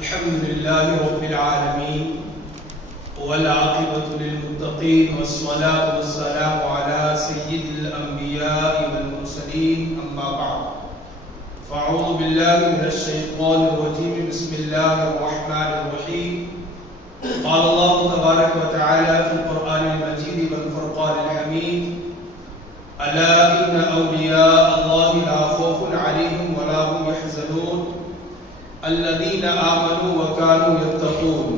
الحمد لله رب العالمين والعاقبة للمتقين والصلاة والسلام على سيد الأنبياء والمرسلين أما بعد فأعوذ بالله من الشيطان الرجيم بسم الله الرحمن الرحيم قال الله تبارك وتعالى في القرآن المجيد والفرقان الحميد ألا إن أولياء الله لا خوف عليهم ولا هم يحزنون الذين آمنوا وكانوا يتقون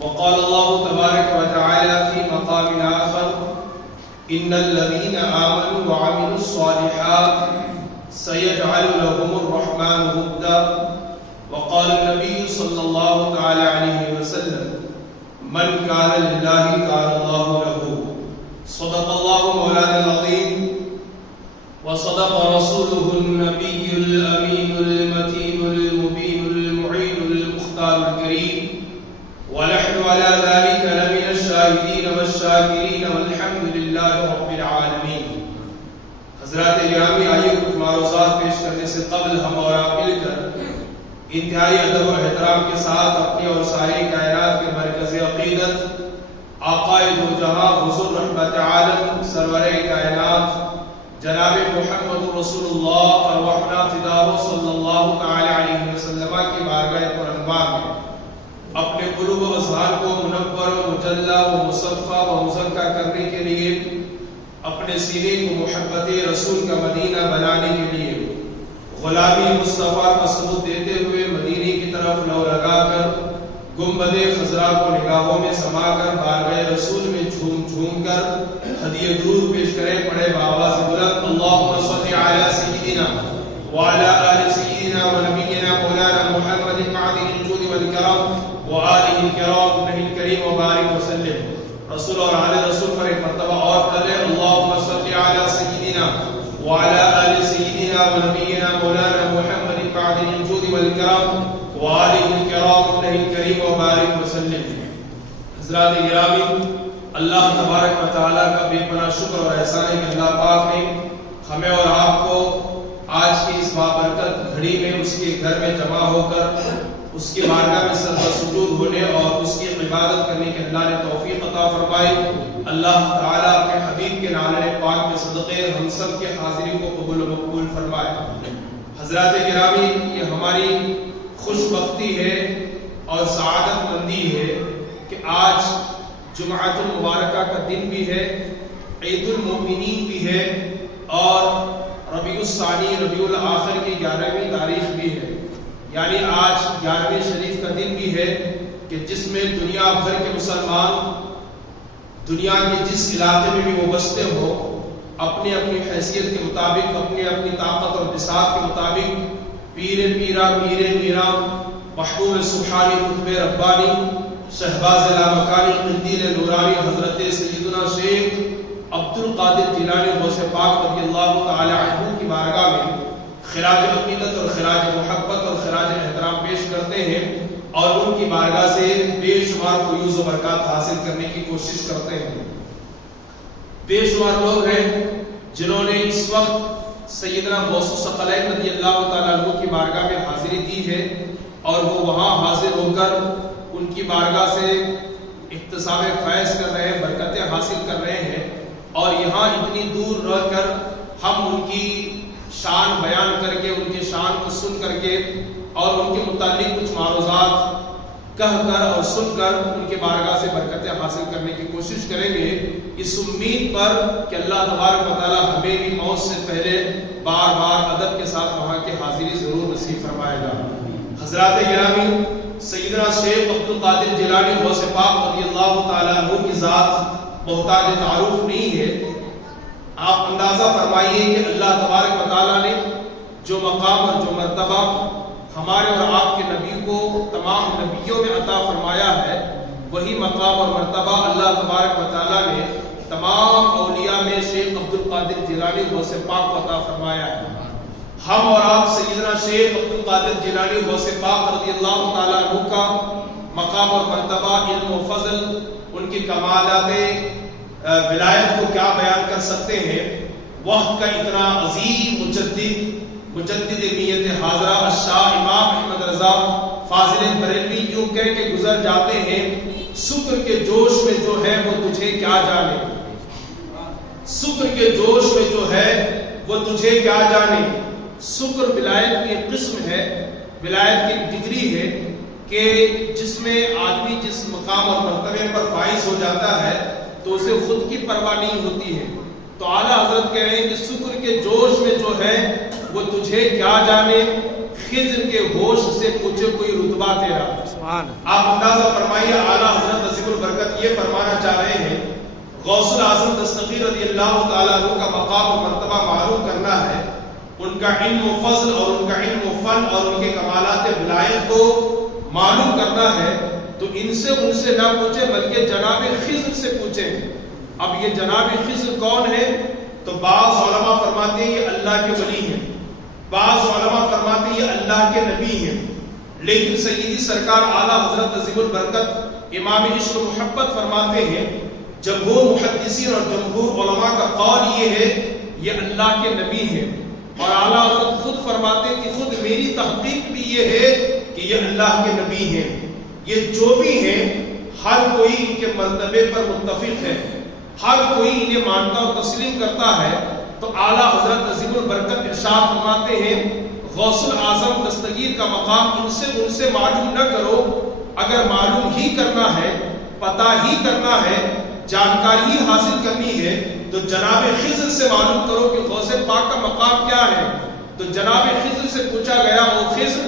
وقال الله تبارك وتعالى في مقام آخر إن الذين آمنوا وعملوا الصالحات سيجعل لهم الرحمن ودا وقال النبي صلى الله تعالى عليه وسلم من كان لله كان الله له صدق الله مولانا العظيم وصدق رسوله النبي الأمين المتين المبين المعين المختار الكريم ونحن على ذلك لمن الشاهدين والشاكرين والحمد لله رب العالمين. حضرات گرامی، آئیے کچھ معروضات پیش کرنے سے قبل ہم اور آپ مل کر انتہائی ادب و احترام کے ساتھ اپنی اور ساری کائنات کے مرکز عقیدت آقا دو جہاں حضور رحمت عالم سرور کائنات جناب محمد رسول اللہ ارواحنا فداہ صلی اللہ تعالی علیہ وسلم کی بارگاہ پرانوار میں اپنے قلوب و اذہان کو منور و مجلہ و مصفہ و مزکہ کرنے کے لیے، اپنے سینے کو محبت رسول کا مدینہ بنانے کے لیے غلامی مصطفیٰ کا ثبوت دیتے ہوئے مدینے کی طرف لو لگا کر گنبد خضرا کو نگاہوں میں سما کر بارگاہ رسول میں جھوم جھوم کر ہدیہ درود پیش کریں پڑے بآواز بلند اللہم صلی علی سیدنا وعلی آل سیدنا ونبینا مولانا محمد معدن الجود والکرام وآلہ الکرام انہ الکریم وبارک وسلم. رسول اور آل رسول پر ایک مرتبہ اور پڑھیں اللہم صلی علی سیدنا وعلی آل سیدنا ونبینا مولانا محمد معدن الجود والکرام وآلہ الکرام انہ الکریم وبارک وسلم. حضرات گرامی، اللہ تبارک و تعالیٰ کا بے پناہ شکر اور احسان ہے کہ اللہ پاک نے ہمیں اور آپ کو آج کی اس بابرکت گھڑی میں اس کے گھر میں جمع ہو کر اس کی بارگاہ میں سجدہ سجود ہونے اور اس کی عبادت کرنے کے اللہ نے توفیق عطا فرمائی. اللہ تعالیٰ اپنے حبیب کے نالے پاک کے صدقے ہم سب کے حاضری کو قبول و مقبول فرمائے. حضرات گرامی، یہ ہماری خوش بختی ہے اور سعادت مندی ہے کہ آج جمعۃ المبارکہ کا دن بھی ہے، عید المؤمنین بھی ہے اور ربیع الثانی ربیع الآخر کی 11ویں تاریخ بھی ہے. یعنی آج 11ویں شریف کا دن بھی ہے کہ جس میں دنیا بھر کے مسلمان دنیا کے جس علاقے میں بھی وہ بستے ہو اپنی اپنی حیثیت کے مطابق، اپنی اپنی طاقت اور بساط کے مطابق پیر پیرا پیر میرا محبوب سبحانی قطب ربانی شہباز لامکانی قندیل نورانی حضرت سیدنا شیخ عبد القادر جیلانی غوث پاک رضی اللہ تعالی عنہ کی بارگاہ میں خراج عقیدت اور خراج محبت اور خراج احترام پیش کرتے ہیں اور ان کی بارگاہ سے بے شمار فیوز و برکات حاصل کرنے کی کوشش کرتے ہیں. بے شمار لوگ ہیں جنہوں نے اس وقت سیدنا غوث الثقلین رضی اللہ تعالیٰ عنہ کی بارگاہ میں حاضری دی ہے اور وہ وہاں حاضر ہو کر ان کی بارگاہ سے اکتساب فیض کر رہے ہیں، برکتیں حاصل کر رہے ہیں. اور یہاں اتنی دور رہ کر ہم ان کی شان بیان کر کے، ان کی شان کو سن کر کے اور ان کے متعلق کچھ معروضات کہہ کر اور سن کر ان کے بارگاہ سے برکتیں حاصل کرنے کی کوشش کریں گے، اس امید پر کہ اللہ تبارک و تعالیٰ ہمیں بھی موت سے پہلے بار بار ادب کے ساتھ وہاں کی حاضری ضرور نصیب فرمائے گا. حضرات گرامی، سیدنا شیخ عبد القادر جیلانی غوث پاک رضی اللہ تعالیٰ عنہ کی ذات محتاج تعارف نہیں ہے. آپ اندازہ فرمائیے کہ اللہ تبارک و تعالیٰ نے جو مقام اور جو مرتبہ ہمارے اور آپ کے نبی کو تمام نبیوں میں عطا فرمایا ہے، وہی مقام اور مرتبہ اللہ تبارک و تعالیٰ نے تمام اولیاء میں شیخ عبد القادر جیلانی غوث پاک کو عطا فرمایا ہے. ہم اور آپ سیدنا شیخ عبد القادر جیلانی غوث پاک رضی اللہ تعالیٰ عنہ کا مقام اور مرتبہ، علم و فضل، ان کی کمالات ولایت کو کیا بیان کر سکتے ہیں. وقت کا اتنا عظیم مجدد مجدد میت حاضرہ الشاہ امام احمد رضا فاضل بریلوی یوں کہہ کے گزر جاتے ہیں، شکر کے جوش میں جو ہے وہ تجھے کیا جانے، شکر کے جوش میں جو ہے وہ تجھے کیا جانے۔ شکر ولایت کی ایک قسم ہے، ولایت کی ایک ڈگری ہے کہ جس میں آدمی جس مقام اور مرتبے پر فائز ہو جاتا ہے تو اسے خود کی پرواہ نہیں ہوتی ہے۔ تو اعلیٰ حضرت کہہ رہے ہیں کہ شکر کے جوش میں جو ہے وہ تجھے کیا جانے، خضر کے ہوش سے پوچھے کوئی رتبہ تیرا۔ آپ اندازہ فرمائیے اعلیٰ حضرت عظیم البرکت یہ فرمانا چاہ رہے ہیں، غوث الاعظم دستگیر رضی اللہ تعالیٰ عنہ کا مقام اور مرتبہ معلوم کرنا ہے، ان کا علم و فضل اور ان کا علم و فن اور ان کے کمالات ولایت کو معلوم کرنا ہے، تو ان سے نہ پوچھے بلکہ جناب خضر سے پوچھیں۔ اب یہ جناب خضر کون ہے؟ تو بعض علماء فرماتے ہیں یہ اللہ کے ولی ہیں، بعض علماء فرماتے ہیں یہ اللہ کے نبی ہیں، لیکن سیدی سرکار اعلیٰ حضرت عظیم البرکت امام عشق و محبت فرماتے ہیں، جمہور محدثین اور جمہور علماء کا قول یہ ہے یہ اللہ کے نبی ہیں، اور اعلیٰ حضرت خود فرماتے ہیں کہ خود میری تحقیق بھی یہ ہے کہ یہ اللہ کے نبی ہیں۔ یہ جو بھی ہیں ہر کوئی ان کے مرتبے پر متفق ہے، ہر کوئی انہیں مانتا اور تسلیم کرتا ہے۔ تو اعلیٰ حضرت عظیم البرکت ارشاد فرماتے ہیں غوث الاعظم دستگیر کا مقام ان سے معلوم نہ کرو، اگر معلوم ہی کرنا ہے، پتہ ہی کرنا ہے، جانکاری ہی حاصل کرنی ہے تو جناب خضر سے معلوم کرو کہ غوث پاک کا مقام کیا ہے۔ تو جناب خضر سے پوچھا گیا، او خضر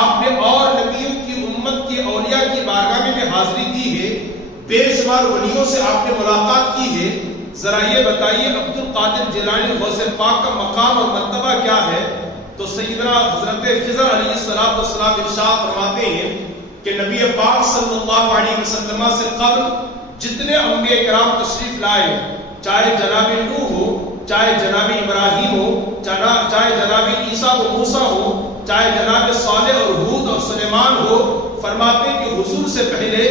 آپ نے اور نبیوں کی امت کی اولیاء کی بارگاہ میں حاضری دی ہے، بے شمار ولیوں سے آپ نے ملاقات کی ہے، ذرا یہ بتائیے عبد القادر جیلانی غوث پاک کا مقام اور مرتبہ کیا ہے؟ تو سیدنا حضرت خضر علیہ السلام ارشاد فرماتے ہیں کہ نبی پاک صلی اللہ علیہ وسلم سے قبل جتنے انبیاء کرام تشریف لائے، چاہے جناب نوح ہو، چاہے جناب ابراہیم ہو، چاہے جناب عیسیٰ و موسیٰ ہو، چاہے جناب صالح اور ہود اور سلیمان ہو، فرماتے کہ حضور سے پہلے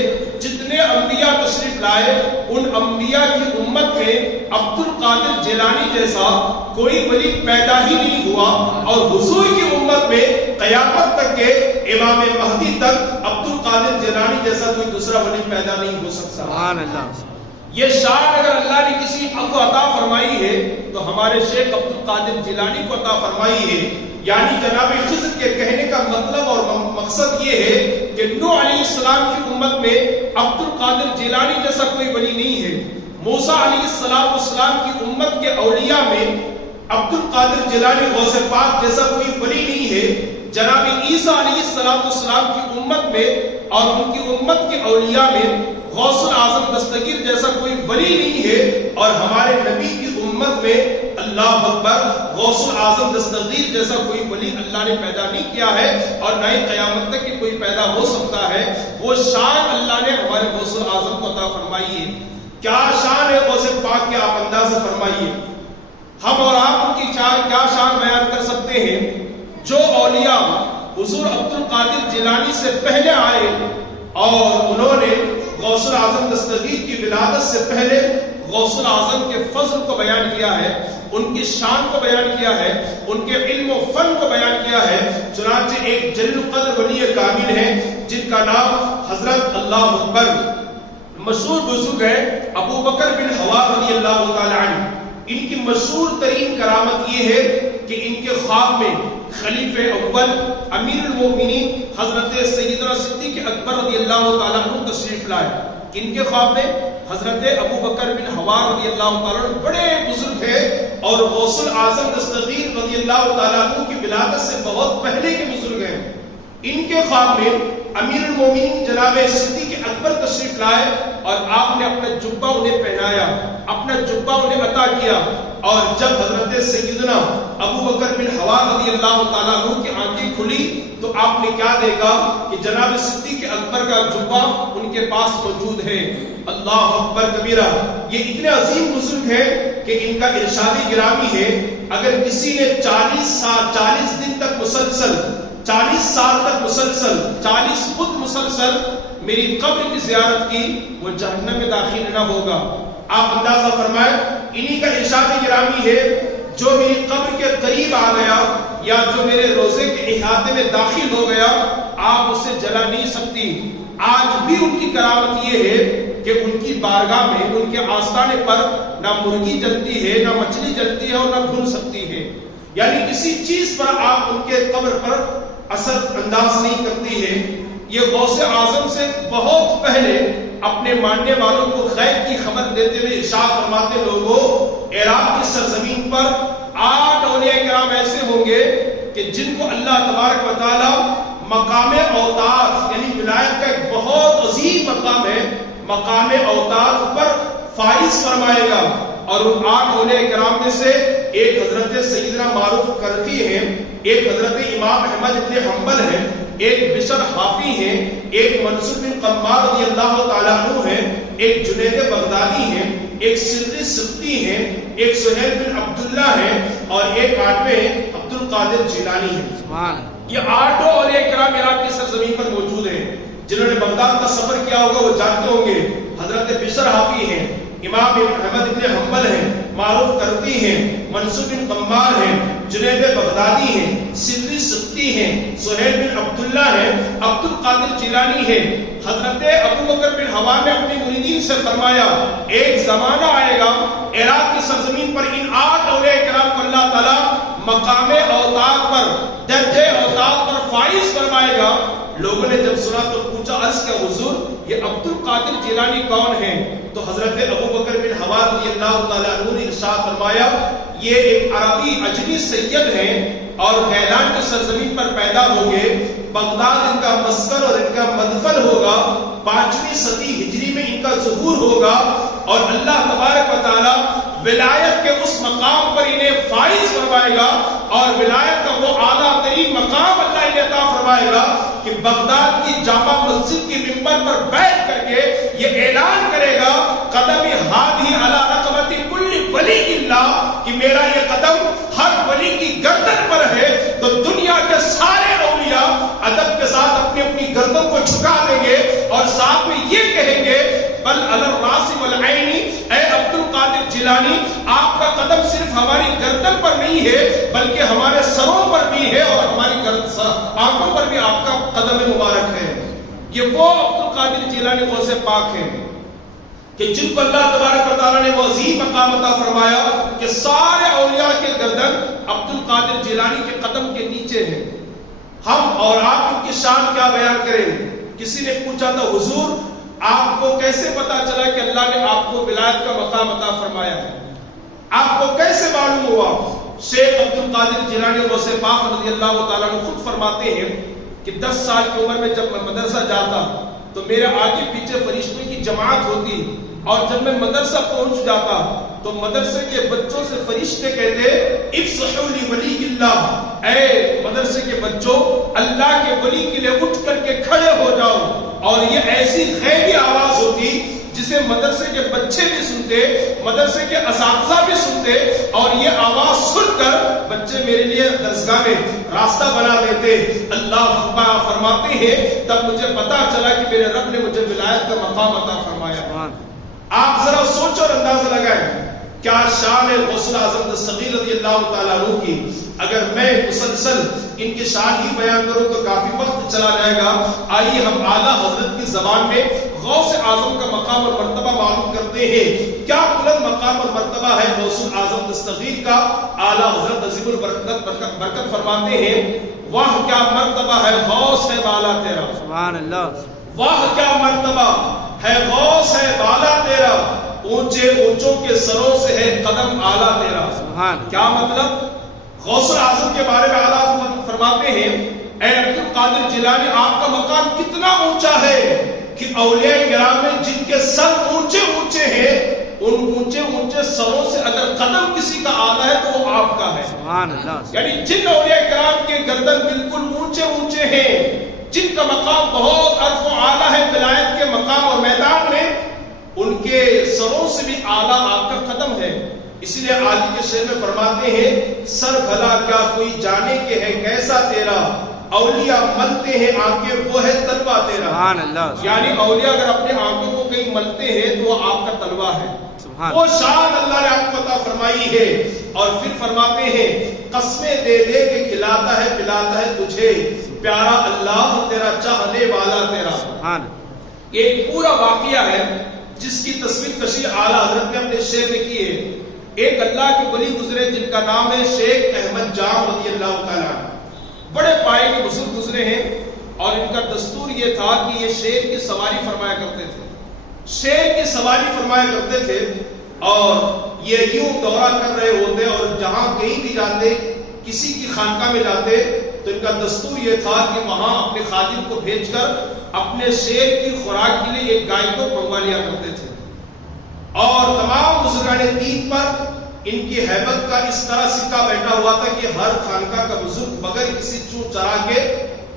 جتنے انبیاء تشریف لائے ان انبیاء کی امت میں عبد القادر جیلانی جیسا کوئی ولی پیدا ہی نہیں ہوا، اور حضور کی امت میں قیامت تک کے امام مہدی تک عبد القادر جیلانی جیسا کوئی دوسرا ولی پیدا نہیں ہو سکتا۔ سبحان اللہ۔ یہ شان اگر اللہ نے کسی کو عطا فرمائی ہے تو ہمارے شیخ عبد القادر جیلانی کو عطا فرمائی ہے۔ یعنی جناب خضر کے کہنے کا مطلب اور مقصد یہ ہے کہ نوح علیہ السلام کی امت میں عبد القادر جیلانی جیسا کوئی ولی نہیں ہے، موسیٰ علیہ السلام کی امت کے اولیاء میں عبد القادر جیلانی غوث پاک جیسا کوئی ولی نہیں ہے، جناب عیسیٰ علیہ السلام کی امت میں اور ان کی امت کے اولیاء میں غوث الاعظم دستگیر جیسا کوئی ولی نہیں ہے، اور ہمارے نبی کی امت میں اللہ اکبر غوث الاعظم دستگیر جیسا کوئی ولی اللہ نے پیدا نہیں کیا ہے، اور نہ ہی قیامت تک کہ کوئی پیدا ہو سکتا ہے۔ وہ شان اللہ نے ہمارے غوث الاعظم کو عطا فرمائی ہے۔ کیا شان ہے غوث پاک کے، آپ اندازہ فرمائیے۔ ہم اور آپ ان کی کیا شان بیان کر سکتے ہیں؟ جو اولیاء حضور عبد القادر جیلانی سے پہلے آئے اور انہوں نے غوث الاعظم دستگیر کی ولادت سے پہلے غوث الاعظم کے فضل کو بیان کیا ہے، ان کی شان کو بیان کیا ہے، ان کے علم و فن کو بیان کیا ہے۔ چنانچہ ایک جلیل القدر ولی کامل ہے جن کا نام حضرت اللہ اکبر مشہور بزرگ ہے ابو بکر بن حوا رضی اللہ تعالی عنہ۔ ان کی مشہور ترین کرامت یہ ہے کہ ان کے خواب میں خلیفہ اول امیر المومنین حضرت سیدنا صدیق اکبر رضی اللہ تعالیٰ عنہ تشریف لائے۔ ان کے خواب میں حضرت ابو بکر بن حوا رضی اللہ تعالیٰ عنہ بڑے بزرگ ہیں اور غوث الاعظم دستگیر رضی اللہ تعالیٰ عنہ کی ولادت سے بہت پہلے کے بزرگ ہیں۔ ان کے خواب میں امیر المومنین جناب صدیق اکبر تشریف لائے اور آپ نے اپنا جبہ انہیں پہنایا، اپنا جبہ انہیں عطا کیا، اور جب حضرت سیدنا ابو بکر بن حوا رضی اللہ تعالیٰ عنہ کی آنکھیں کھلی تو آپ نے کیا دیکھا کہ جناب صدیق اکبر کا جبہ ان کے پاس موجود ہے۔ اللہ اکبر کبیرہ۔ یہ اتنے عظیم بزرگ ہیں کہ ان کا ارشاد گرامی ہے، اگر کسی نے 40 دن تک مسلسل 40 سال تک مسلسل 40 خود مسلسل میری قبر کی زیارت کی وہ جہنم میں داخل نہ ہوگا۔ آپ اندازہ فرمائیں، انہی کا ارشاد گرامی ہے جو میری قبر کے قریب آ گیا یا جو میرے روزے کے احاطے میں داخل ہو گیا آپ اسے جلا نہیں سکتی۔ آج بھی ان کی کرامت یہ ہے کہ ان کی بارگاہ میں ان کے آستانے پر نہ مرغی جلتی ہے نہ مچھلی جلتی ہے اور نہ بھن سکتی ہے، یعنی کسی چیز پر آپ ان کے قبر پر اثر انداز نہیں کرتی ہے۔ یہ غوث اعظم سے بہت پہلے اپنے ماننے والوں کو غیب کی خبر دیتے ہوئے ارشاد فرماتے، لوگوں عراق کی سرزمین پر 8 اولیاء کرام ایسے ہوں گے کہ جن کو اللہ تبارک و تعالی مقام اوتاد یعنی ولایت کا ایک بہت عظیم مقام ہے، مقام اوتاد پر فائز فرمائے گا۔ اور ان 8 اولیاء کرام میں سے ایک حضرت سیدنا معروف کرخی ہیں، ایک حضرت امام احمد ابن حنبل ہیں، ایک بشر حافی ہیں، ایک منصور بن قمار رضی اللہ تعالیٰ عنہ ہیں، ایک جنید بغدادی ہیں، ایک سری سبتی ہیں، ایک سہیل بن عبداللہ ہیں اور ایک 8ویں عبد القادر جیلانی ہیں۔ یہ 8 اولیاء کرام عراق کی سرزمین پر موجود ہیں۔ جنہوں نے بغداد کا سفر کیا ہوگا وہ جانتے ہوں گے، حضرت بشر حافی ہیں، امام احمد ابن حنبل ہیں، معروف کرخی ہیں، منصور بن قمار ہیں، جنید بغدادی ہیں، سری سبتی ہیں، سہیل بن عبداللہ ہیں، عبد القادر جیلانی ہیں۔ حضرت ابو بکر بن حوام نے اپنے مریدین سے فرمایا ایک زمانہ آئے گا عراق کی سرزمین پر ان 8 اولیاء کرام کو اللہ تعالیٰ مقام اوتاد پر درجے اوتاد پر فائز فرمائے گا۔ لوگوں نے جب سنا تو پوچھا، عرض کیا حضور یہ عبد القادر جیلانی کون ہیں؟ تو حضرت ابو بکر بن حوام رضی اللہ تعالیٰ عنہ نے ارشاد فرمایا یہ ایک عربی اجمی سید ہیں اور غیلان کی سرزمین پر پیدا ہوئے، بغداد ان کا مسکن اور ان کا مدفن ہوگا، 5ویں صدی ہجری میں ان کا ظہور ہوگا اور اللہ تبارک و تعالی ولایت کے اس مقام پر انہیں فائز فرمائے گا اور ولایت کا وہ اعلیٰ ترین مقام اللہ انہیں عطا فرمائے گا کہ بغداد کی جامع مسجد کی ممبر پر بیٹھ کر کے یہ اعلان کرے گا قدم ہادی علی رقبۃ کل ولی اللہ کہ میرا یہ قدم ہر ولی کی گردن پر ہے۔ تو دنیا کے سارے اولیاء ادب کے ساتھ اپنی اپنی گردن کو جھکا دیں گے اور ساتھ میں یہ کہیں گے بل علی الراس والعین، اے عبد القادر جیلانی آپ کا قدم صرف ہماری گردن پر نہیں ہے بلکہ ہمارے سروں پر بھی ہے اور ہماری آنکھوں پر بھی آپ کا قدم مبارک ہے۔ یہ وہ عبد القادر جیلانی غوث پاک ہیں کہ جن کو اللہ تبارک و تعالیٰ نے وہ عظیم مقام عطا فرمایا کہ سارے اولیاء کے گردن عبد القادر جیلانی کے قدم کے نیچے ہیں۔ ہم اور آپ ان کی شان کیا بیان کریں؟ کسی نے پوچھا تھا حضور آپ کو کیسے پتا چلا کہ اللہ نے آپ کو ولایت کا مقام عطا فرمایا ہے؟ آپ کو کیسے معلوم ہوا؟ شیخ عبد القادر جیلانی غوث پاک رضی اللہ تعالیٰ عنہ خود فرماتے ہیں کہ 10 سال کی عمر میں جب میں مدرسہ جاتا تو میرے آگے پیچھے فرشتوں کی جماعت ہوتی اور جب میں مدرسہ پہنچ جاتا تو مدرسے کے بچوں سے فرشتے کہتے افصحوا لولی اللہ، اے مدرسے کے بچوں اللہ کے ولی کے لیے اٹھ کر کے کھڑے ہو جاؤ۔ اور یہ ایسی غیبی آواز ہوتی جسے مدرسے کے بچے بھی سنتے، مدرسے کے اساتذہ بھی سنتے اور یہ آواز سن کر بچے میرے لیے درسگاہ میں راستہ بنا دیتے۔ اللہ اکبر فرماتے ہیں تب مجھے پتا چلا کہ میرے رب نے مجھے ولایت کا مقام عطا فرمایا۔ آپ ذرا سوچ اور اندازہ لگائیں کیا شان ہے غوث اعظم دستگیر رضی اللہ تعالیٰ عنہ کی۔ اگر میں مسلسل ان کی شان ہی بیان کروں تو کافی وقت چلا جائے گا۔ آئیے ہم اعلیٰ حضرت کی زبان میں غوث اعظم کا مقام اور مرتبہ معلوم کرتے ہیں۔ کیا بلند مقام اور مرتبہ ہے غوث اعظم دستگیر کا؟ اعلیٰ حضرت عظیم البرکت برکت فرماتے ہیں واہ کیا مرتبہ ہے غوث ہے بالا تیرا، سبحان اللہ، واہ کیا مرتبہ ہے غوث ہے بالا تیرا، اونچے اونچوں کے سروں سے ہے قدم اعلیٰ تیرا۔ سبحان، کیا مطلب؟ غوث اعظم کے بارے میں اعلیٰ فرماتے ہیں اے عبد القادر جیلانی آپ کا مقام کتنا اونچا ہے کہ اولیاء کرام میں جن کے سر اونچے اونچے ہیں ان اونچے اونچے سروں سے اگر قدم کسی کا اعلیٰ ہے تو وہ آپ کا ہے۔ سبحان اللہ، یعنی جن اولیاء کرام کے گردن بالکل اونچے اونچے ہیں، جن کا مقام بہت عرف و اعلیٰ ہے ولایت کے مقام اور میدان میں، ان کے سروں سے بھی اعلیٰ آپ کا قدم ہے۔ اسی لیے عالی کے شعر میں فرماتے ہیں سر بھلا کیا کوئی جانے کے ہے کیسا تیرا، اولیاء ملتے ہیں آنکھیں وہ ہے تلوا تیرا۔ سبحان اللہ، یعنی اولیاء اگر اپنے آنکھوں کو کہیں ملتے ہیں تو وہ آپ کا تلوا ہے۔ وہ شان اللہ نے آپ کو عطا فرمائی ہے. اور پھر فرماتے ہیں قسمیں دے دے کے کھلاتا ہے پلاتا ہے تجھے پیارا اللہ تیرا چاہنے والا تیرا. یہ ایک پورا واقعہ ہے جس کی تصویر کشی اعلیٰ حضرت نے اپنے شعر میں کی ہے. ایک اللہ کے ولی گزرے جن کا نام ہے شیخ احمد جام رضی اللہ تعالیٰ. بڑے پائے کے بزرگ گزرے ہیں اور ان کا دستور یہ تھا کہ یہ شیر کی سواری فرمایا کرتے تھے. شیر کی سواری فرمایا کرتے تھے اور یہ یوں دورہ کر رہے ہوتے اور جہاں کہیں بھی جاتے کسی کی خانقاہ میں جاتے تو ان کا دستور یہ تھا کہ وہاں اپنے خادم کو بھیج کر اپنے شیر کی خوراک کے لیے ایک گائے کو منگوا لیا کرتے تھے. اور تمام بزرگان دین پر ان کی ہیبت کا اس طرح سکہ بیٹھا ہوا تھا کہ ہر خانقاہ کا بزرگ بغیر کسی چون چرا کے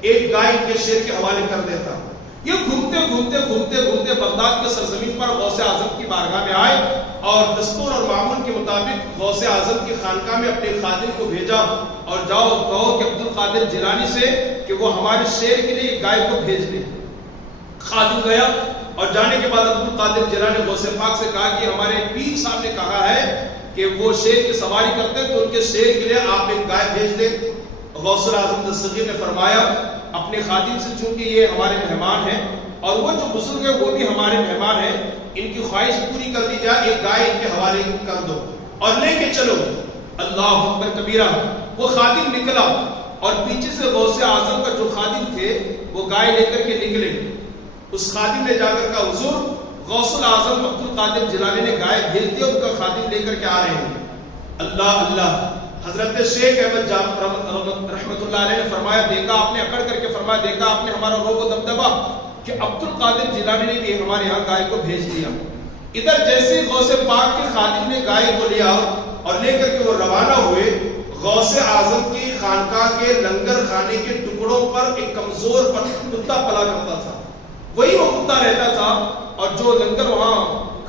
ایک گائے کے شیر کے حوالے کر دیتا. یہ گھومتے گھومتے گھومتے گھومتے بغداد کے سرزمین پر غوث اعظم کی بارگاہ میں آئے اور دستور اور معمول کے مطابق غوث اعظم کی خانقاہ میں اپنے خادم کو بھیجا اور جاؤ کہو کہ عبد القادر جیلانی سے کہ وہ ہمارے شیر کے لیے ایک گائے کو بھیج دے. خادم گیا اور جانے کے بعد عبد القادر جیلانی نے غوث پاک سے کہا کہ ہمارے پیر صاحب نے کہا ہے کہ وہ شیر کی سواری کرتے تو ان کے شیر کے لیے آپ ایک گائے بھیج دیں. غوث اعظم دستگیر نے فرمایا اپنے خادم سے چونکہ یہ ہمارے مہمان ہیں اور وہ جو بزرگ ہیں وہ بھی ہمارے مہمان ہیں ان کی خواہش پوری کر دی جائے ایک گائے ان کے حوالے کر دو اور لے کے چلو. اللہ اکبر کبیرہ. وہ خادم نکلا اور پیچھے سے غوث اعظم کا جو خادم تھے وہ گائے لے کر کے نکلے. اس خادم نے جا کر کہا حضور غوث الاعظم عبد القادر جیلانی نے گائے بھیج دی اور ان کا خادم لے کر کے آ رہے ہیں. اللہ اللہ. حضرت شیخ احمد جام رحمت اللہ علیہ نے فرمایا دیکھا آپ نے اکڑ کر کے فرمایا دیکھا آپ نے ہمارا روب و دبدبا کہ عبد القادر جیلانی نے بھی ہمارے یہاں گائے کو بھیج دیا. ادھر جیسے غوث پاک کے خادم نے گائے کو لیا اور لے کر کے وہ روانہ ہوئے غوث اعظم کی خانقاہ کے لنگر خانے کے ٹکڑوں پر ایک کمزور کتا پلا کرتا تھا. وہی وہ کتا رہتا تھا اور جو لنگر وہاں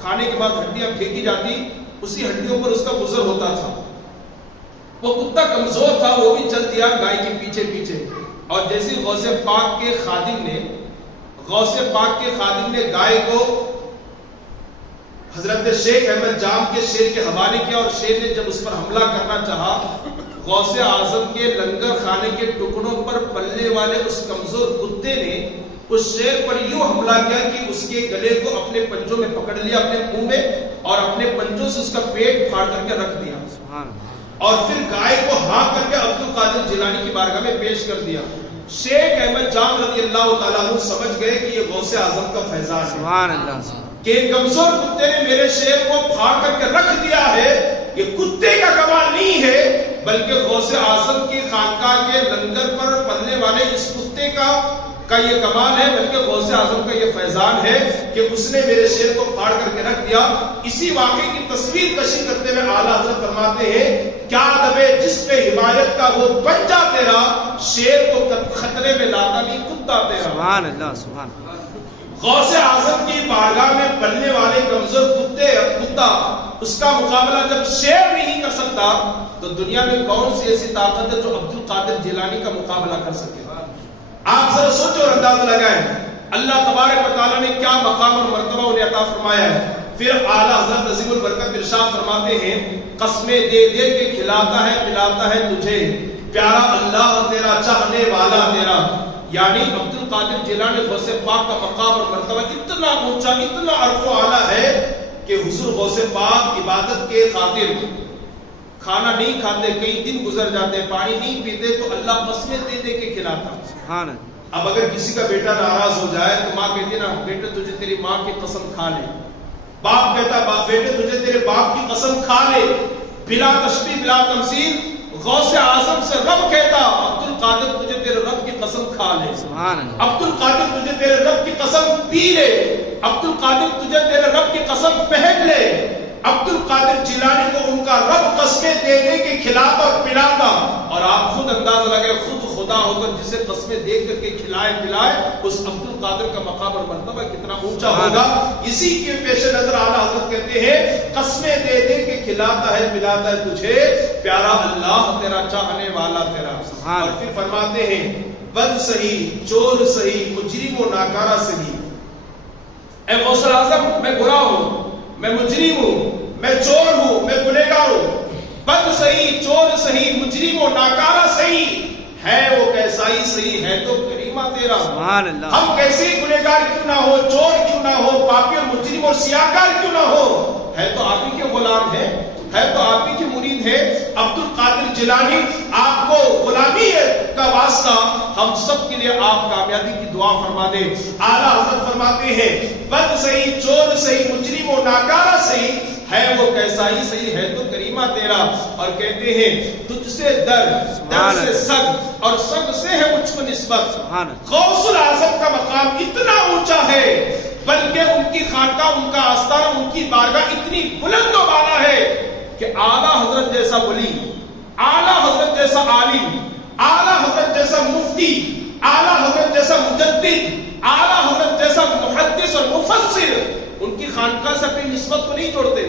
کھانے کے بعد ہڈیاں پھینکی جاتی اسی ہڈیوں پر اس کا گزر ہوتا تھا. وہ کتا کمزور تھا وہ بھی چل دیا گائے کے پیچھے پیچھے اور جیسے غوث پاک کے خادم نے گائے کو حضرت شیخ احمد جام کے شیر کے حوالے کیا اور شیر نے جب اس پر حملہ کرنا چاہا غوث اعظم کے لنگر خانے کے ٹکڑوں پر پلنے والے اس کمزور کتے نے اس شیر پر یوں حملہ کیا کہ اس کے گلے کو اپنے پنجوں میں پکڑ لیا اپنے منہ میں اور اپنے پنجوں سے اس کا پیٹ پھاڑ کر کے رکھ دیا اور پھر گائے کو ہانک کر کے عبد القادر جیلانی کی بارگاہ میں پیش کر دیا. شیخ احمد جام رضی اللہ تعالیٰ عنہ سمجھ گئے کہ یہ غوث اعظم کا فیضان ہے سبحان اللہ کہ کمزور کتے نے میرے شیر کو پھاڑ کر کے رکھ دیا ہے. یہ کتے کا کمال نہیں ہے بلکہ غوث اعظم کی خانقاہ کے لنگر پر پلنے والے اس کتے کا یہ کمال ہے بلکہ غوث اعظم کا یہ فیضان ہے کہ اس نے میرے شیر کو پھاڑ کر کے رکھ دیا. اسی واقعے کی تصویر کشی کرتے ہوئے اعلیٰ حضرت فرماتے ہیں کیا دبے جس پہ ہدایت کا وہ بچہ تیرا شیر کو خطرے میں لاتا نہیں کتا تیرا. سبحان اللہ سبحان اللہ. غوث اعظم کی بارگاہ میں پلنے والے کمزور کتا اس کا مقابلہ جب شیر نہیں کر سکتا تو دنیا میں کون سی ایسی طاقت ہے جو عبد القادر جیلانی کا مقابلہ کر سکے. آپ ذرا سوچو اور اندازہ لگائیں اللہ تبارک و تعالیٰ نے کیا مقام اور مرتبہ انہیں عطا فرمایا ہے. پھر اعلیٰ حضرت عظیم البرکت ارشاد فرماتے ہیں قسمیں دے دے کے کھلاتا ہے پلاتا ہے تجھے پیارا اللہ تیرا چاہنے والا تیرا. یعنی عبد القادر جیلانی غوث پاک کا مقام اور مرتبہ اتنا اونچا اتنا عرف و اعلیٰ ہے کہ حضور غوث پاک عبادت کے خاطر کھانا نہیں کھاتے کئی دن گزر جاتے پانی نہیں پیتے تو اللہ قسمیں دے دے کے کھلاتا. اب اگر کسی کا بیٹا ناراض ہو جائے تو ماں کہتی نا بیٹے تجھے تیری ماں کی قسم کھا لے. باپ کہتا بیٹے تجھے تیرے باپ کی قسم کھا لے. بلا تشبیہ بلا تمثیل غوث اعظم سے رب کہتا عبد القادر تجھے تیرے رب کی قسم کھا لے. عبد القادر تجھے تیرے رب کی قسم پی لے. عبد القادر تجھے تیرے رب کی قسم پہن لے. عبد القادر جیلانی کو ان کا رب قسمیں دے دے کے کھلاتا اور پلاتا اور آپ خود اندازہ لگائے خود خدا ہو کر جسے قسمیں دے کر کے کھلائے پلائے اس عبد القادر کا مقام اور مرتبہ کتنا اونچا ہوگا. اسی کے پیش نظر اعلیٰ حضرت کہتے ہیں قسمیں دے دے کے کھلاتا ہے پلاتا ہے تجھے پیارا اللہ تیرا چاہنے والا تیرا. اور پھر فرماتے ہیں بد سہی چور سہی مجرم و ناکارہ سہی. اے غوث اعظم میں گناہ ہوں میں مجرم ہوں میں چور ہوں، میں گنہگار ہوں، بد صحیح، چور صحیح، مجرم و ناکارہ صحیح ہے، وہ کیسا ہی صحیح ہے تو کریمہ تیرا۔ سبحان اللہ۔ ہم کیسے گنہگار کیوں نہ ہو، چور کیوں نہ ہو، پاپی اور مجرم اور سیاہکار کیوں نہ ہو، ہے تو آپ ہی کے غلام ہے، ہے تو آپ ہی کی مرید ہے۔ عبد القادر جیلانی، آپ کو غلامی کا واسطہ ہم سب کے لیے آپ کامیابی کی دعا فرما دیں۔ اعلیٰ حضرت فرماتے ہیں بد صحیح، چور صحیح، مجرم و ناکارہ صحیح ہے، وہ کیسا ہی صحیح ہے تو کریمہ تیرا۔ اور کہتے ہیں تجھ سے در، در سے سگ، اور سگ سے ہے مجھ کو نسبت۔ غوث الاعظم کا مقام اتنا اونچا ہے، بلکہ ان کی خانقاہ، ان کا آستانہ، ان کی بارگاہ اتنی بلند و بالا ہے کہ اعلیٰ حضرت جیسا ولی، اعلیٰ حضرت جیسا عالم، اعلیٰ حضرت جیسا مفتی، اعلیٰ حضرت جیسا مجدد، اعلیٰ حضرت جیسا محدث اور مفسر ان کی خانقاہ سے اپنی نسبت کو نہیں جوڑتے۔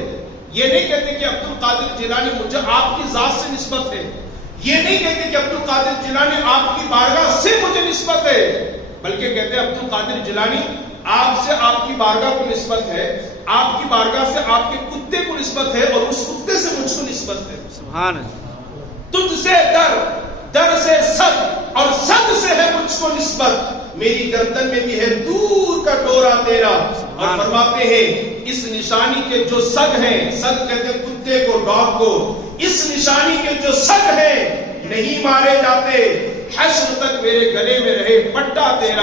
یہ نہیں کہتے کہ عبد القادر جیلانی مجھے آپ کی ذات سے نسبت ہے، یہ نہیں کہتے کہ عبد القادر جیلانی آپ کی بارگاہ سے مجھے نسبت ہے، بلکہ کہتے ہیں عبد القادر جیلانی آپ سے آپ کی بارگاہ کو نسبت ہے، آپ کی بارگاہ سے آپ کے کتے کو نسبت ہے، اور اس کتے سے مجھ کو نسبت ہے۔ سبحان اللہ۔ تجھ سے در، در سے سگ، اور سگ سے ہے مجھ کو نسبت، میری گردن میں بھی ہے دور کا ڈورا تیرا۔ اور فرماتے ہیں اس نشانی کے جو سگ ہیں، سگ کہتے ہیں کتے کو، ڈاگ کو، اس نشانی کے جو سگ ہیں نہیں مارے جاتے، حشر تک میرے گلے میں رہے پٹا تیرا۔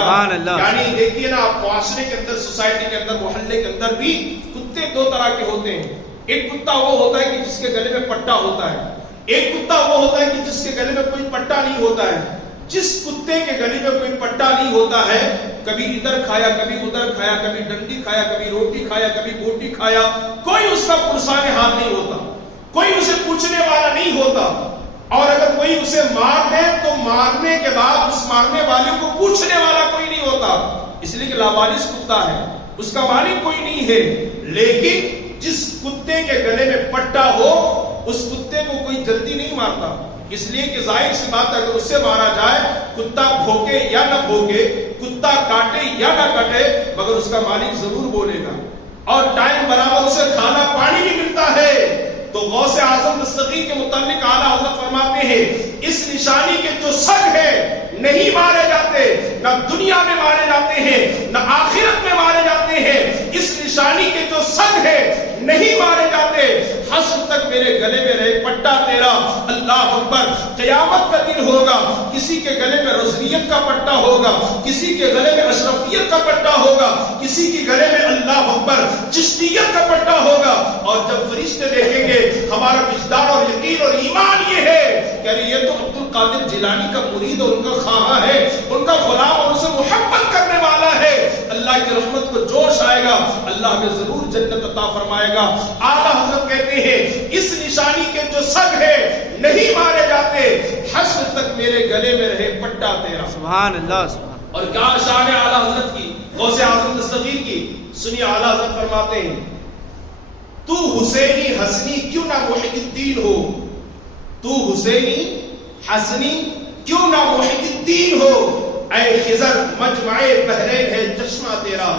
یعنی دیکھیے نا، آپ معاشرے کے اندر، سوسائٹی کے اندر، محلے کے اندر بھی کتے دو طرح کے ہوتے ہیں۔ ایک کتا وہ ہوتا ہے کہ جس کے گلے میں پٹا ہوتا ہے، ایک کتا وہ ہوتا ہے کہ جس کے گلے میں کوئی پٹا نہیں ہوتا ہے۔ جس کتے کے گلے میں کوئی پٹا نہیں ہوتا ہے، کبھی ادھر کھایا، کبھی ادھر کھایا، کبھی ڈنڈی کھایا، کبھی روٹی کھایا، کبھی بوٹی کھایا، کوئی اس کا پرسان حال نہیں ہوتا، کوئی اسے پوچھنے والا نہیں ہوتا، اور اگر کوئی اسے مار دے تو مارنے کے بعد اس مارنے والے کو پوچھنے والا کوئی نہیں ہوتا، اس لیے کہ لاوارث کتا ہے، اس کا مالک کوئی نہیں ہے۔ لیکن جس کتے کے گلے میں پٹا ہو، اس کتے کو کوئی جلدی نہیں مارتا، اس لیے کہ ظاہر سی بات اگر اس سے مارا جائے، کتا بھوکے یا نہ بھوکے، کتا کاٹے یا نہ کاٹے، مگر اس کا مالک ضرور بولے گا، اور ٹائم برابر اسے کھانا پانی بھی ملتا ہے۔ تو غوث اعظم دستگیر کے متعلق اعلیٰ حضرت فرماتے ہیں اس نشانی کے جو سگ ہیں نہیں مارے جاتے، نہ دنیا میں مارے جاتے ہیں، نہ آخرت میں مارے جاتے ہیں۔ اس نشانی کے جو سگ ہیں نہیں مارے جاتے، حشر تک میرے گلے میں رہے پٹا تیرا۔ اللہ اکبر۔ قیامت کا دن ہوگا، کسی کے گلے میں رضویت کا پٹا ہوگا، کسی کے گلے میں اشرفیت کا پٹا ہوگا، کسی کے گلے میں اللہ اکبر چشتیت کا پٹا ہوگا، اور جب فرشتے دیکھیں گے ہمارا وجدان اور یقین اور ایمان یہ ہے کہ یہ تو عبد القادر جیلانی کا مرید اور ان کا خواہاں ہے، ان کا غلام اور اسے محبت کرنے والا ہے، اللہ کی رحمت کو جوش آئے گا، اللہ ہمیں ضرور جنت عطا فرمائے گا۔ اعلیٰ حضرت کہتے ہیں اس نشانی کے جو سگ ہے نہیں مارے جاتے، حشر تک میرے گلے میں رہے پٹا تیرا۔ سبحان اللہ۔ سبحان۔ اور کیا شان ہے اعلیٰ حضرت کی، غوث اعظم دستگیر کی، سنیے اعلیٰ حضرت فرماتے ہیں تو حسینی حسنی کیوں نہ محی الدین ہو، تو حسینی حسنی کیوں نہ محی الدین ہو، اے خضر مجمع بحرین ہے چشمہ تیرا۔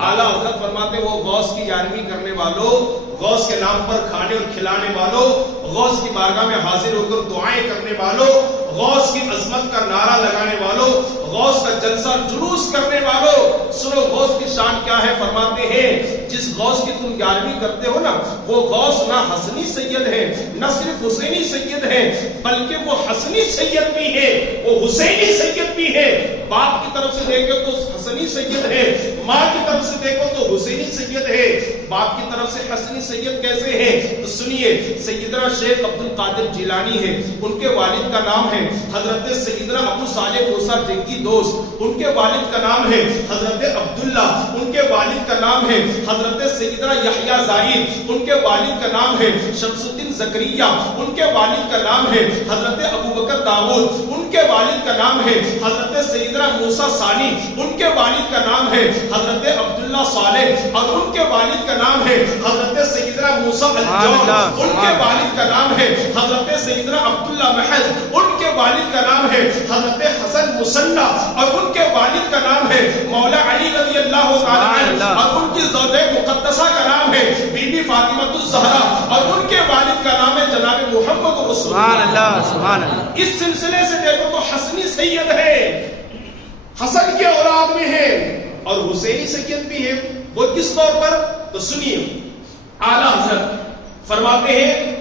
اعلیٰ حضرت فرماتے وہ غوث کی یارویں کرنے والوں، غوث کے نام پر کھانے اور کھلانے والوں، غوث کی بارگاہ میں حاضر ہو کر دعائیں کرنے والوں، غوث کی عظمت کا نعرہ لگانے والوں، غوث کا جلسہ جلوس کرنے والوں، سنو غوث کی شان کیا ہے۔ فرماتے ہیں جس غوث کی تم یارویں کرتے ہو نا، وہ غوث نہ حسنی سید ہے، نہ صرف حسینی سید ہے، بلکہ وہ حسنی سید بھی ہے، وہ حسینی سید بھی ہے۔ باپ کی طرف سے دیکھو تو حسنی سید ہے، ماں کی طرف سے دیکھو تو حسینی سید ہے، باپ کی طرف سے حسنی سید کیسے ہے؟ تو سنیے، سیدنا شیخ عبد القادر جیلانی ہے، ان کے والد کا نام ہے حضرت سیدنا ابو صالح موسیٰ جنگی دوست، ان کے والد کا نام ہے حضرت عبداللہ، ان کے والد کا نام ہے حضرت سیدنا یحییٰ زائد، ان کے والد کا نام ہے شمس الدین زکریا، ان کے والد کا نام ہے حضرت ابو بکر داؤد، ان کے والد کا نام ہے حضرت سیدنا موسیٰ ثانی، ان کے والد کا نام ہے حضرت عبداللہ صالح، اور ان کے والد کا نام ہے حضرت سیدنا موسیٰ الجون، ان کے والد کا نام ہے حضرت سیدنا عبداللہ محض، ان کے والد کا نام ہے حضرت حسن مسنہ، اور ان کے والد کا نام ہے مولا علی رضی اللہ تعالیٰ عنہ، اور ان کی زوجہ مقدسہ کا نام ہے بی بی فاطمہ الزہرا محمد رسول سبحان اللہ سبحان اللہ. اس سلسلے سے دیکھو تو حسنی سید ہے، حسن کے اولاد میں ہے، اور حسینی سید بھی ہے. وہ کس طور پر؟ تو سنیے، اعلیٰ حضرت فرماتے ہیں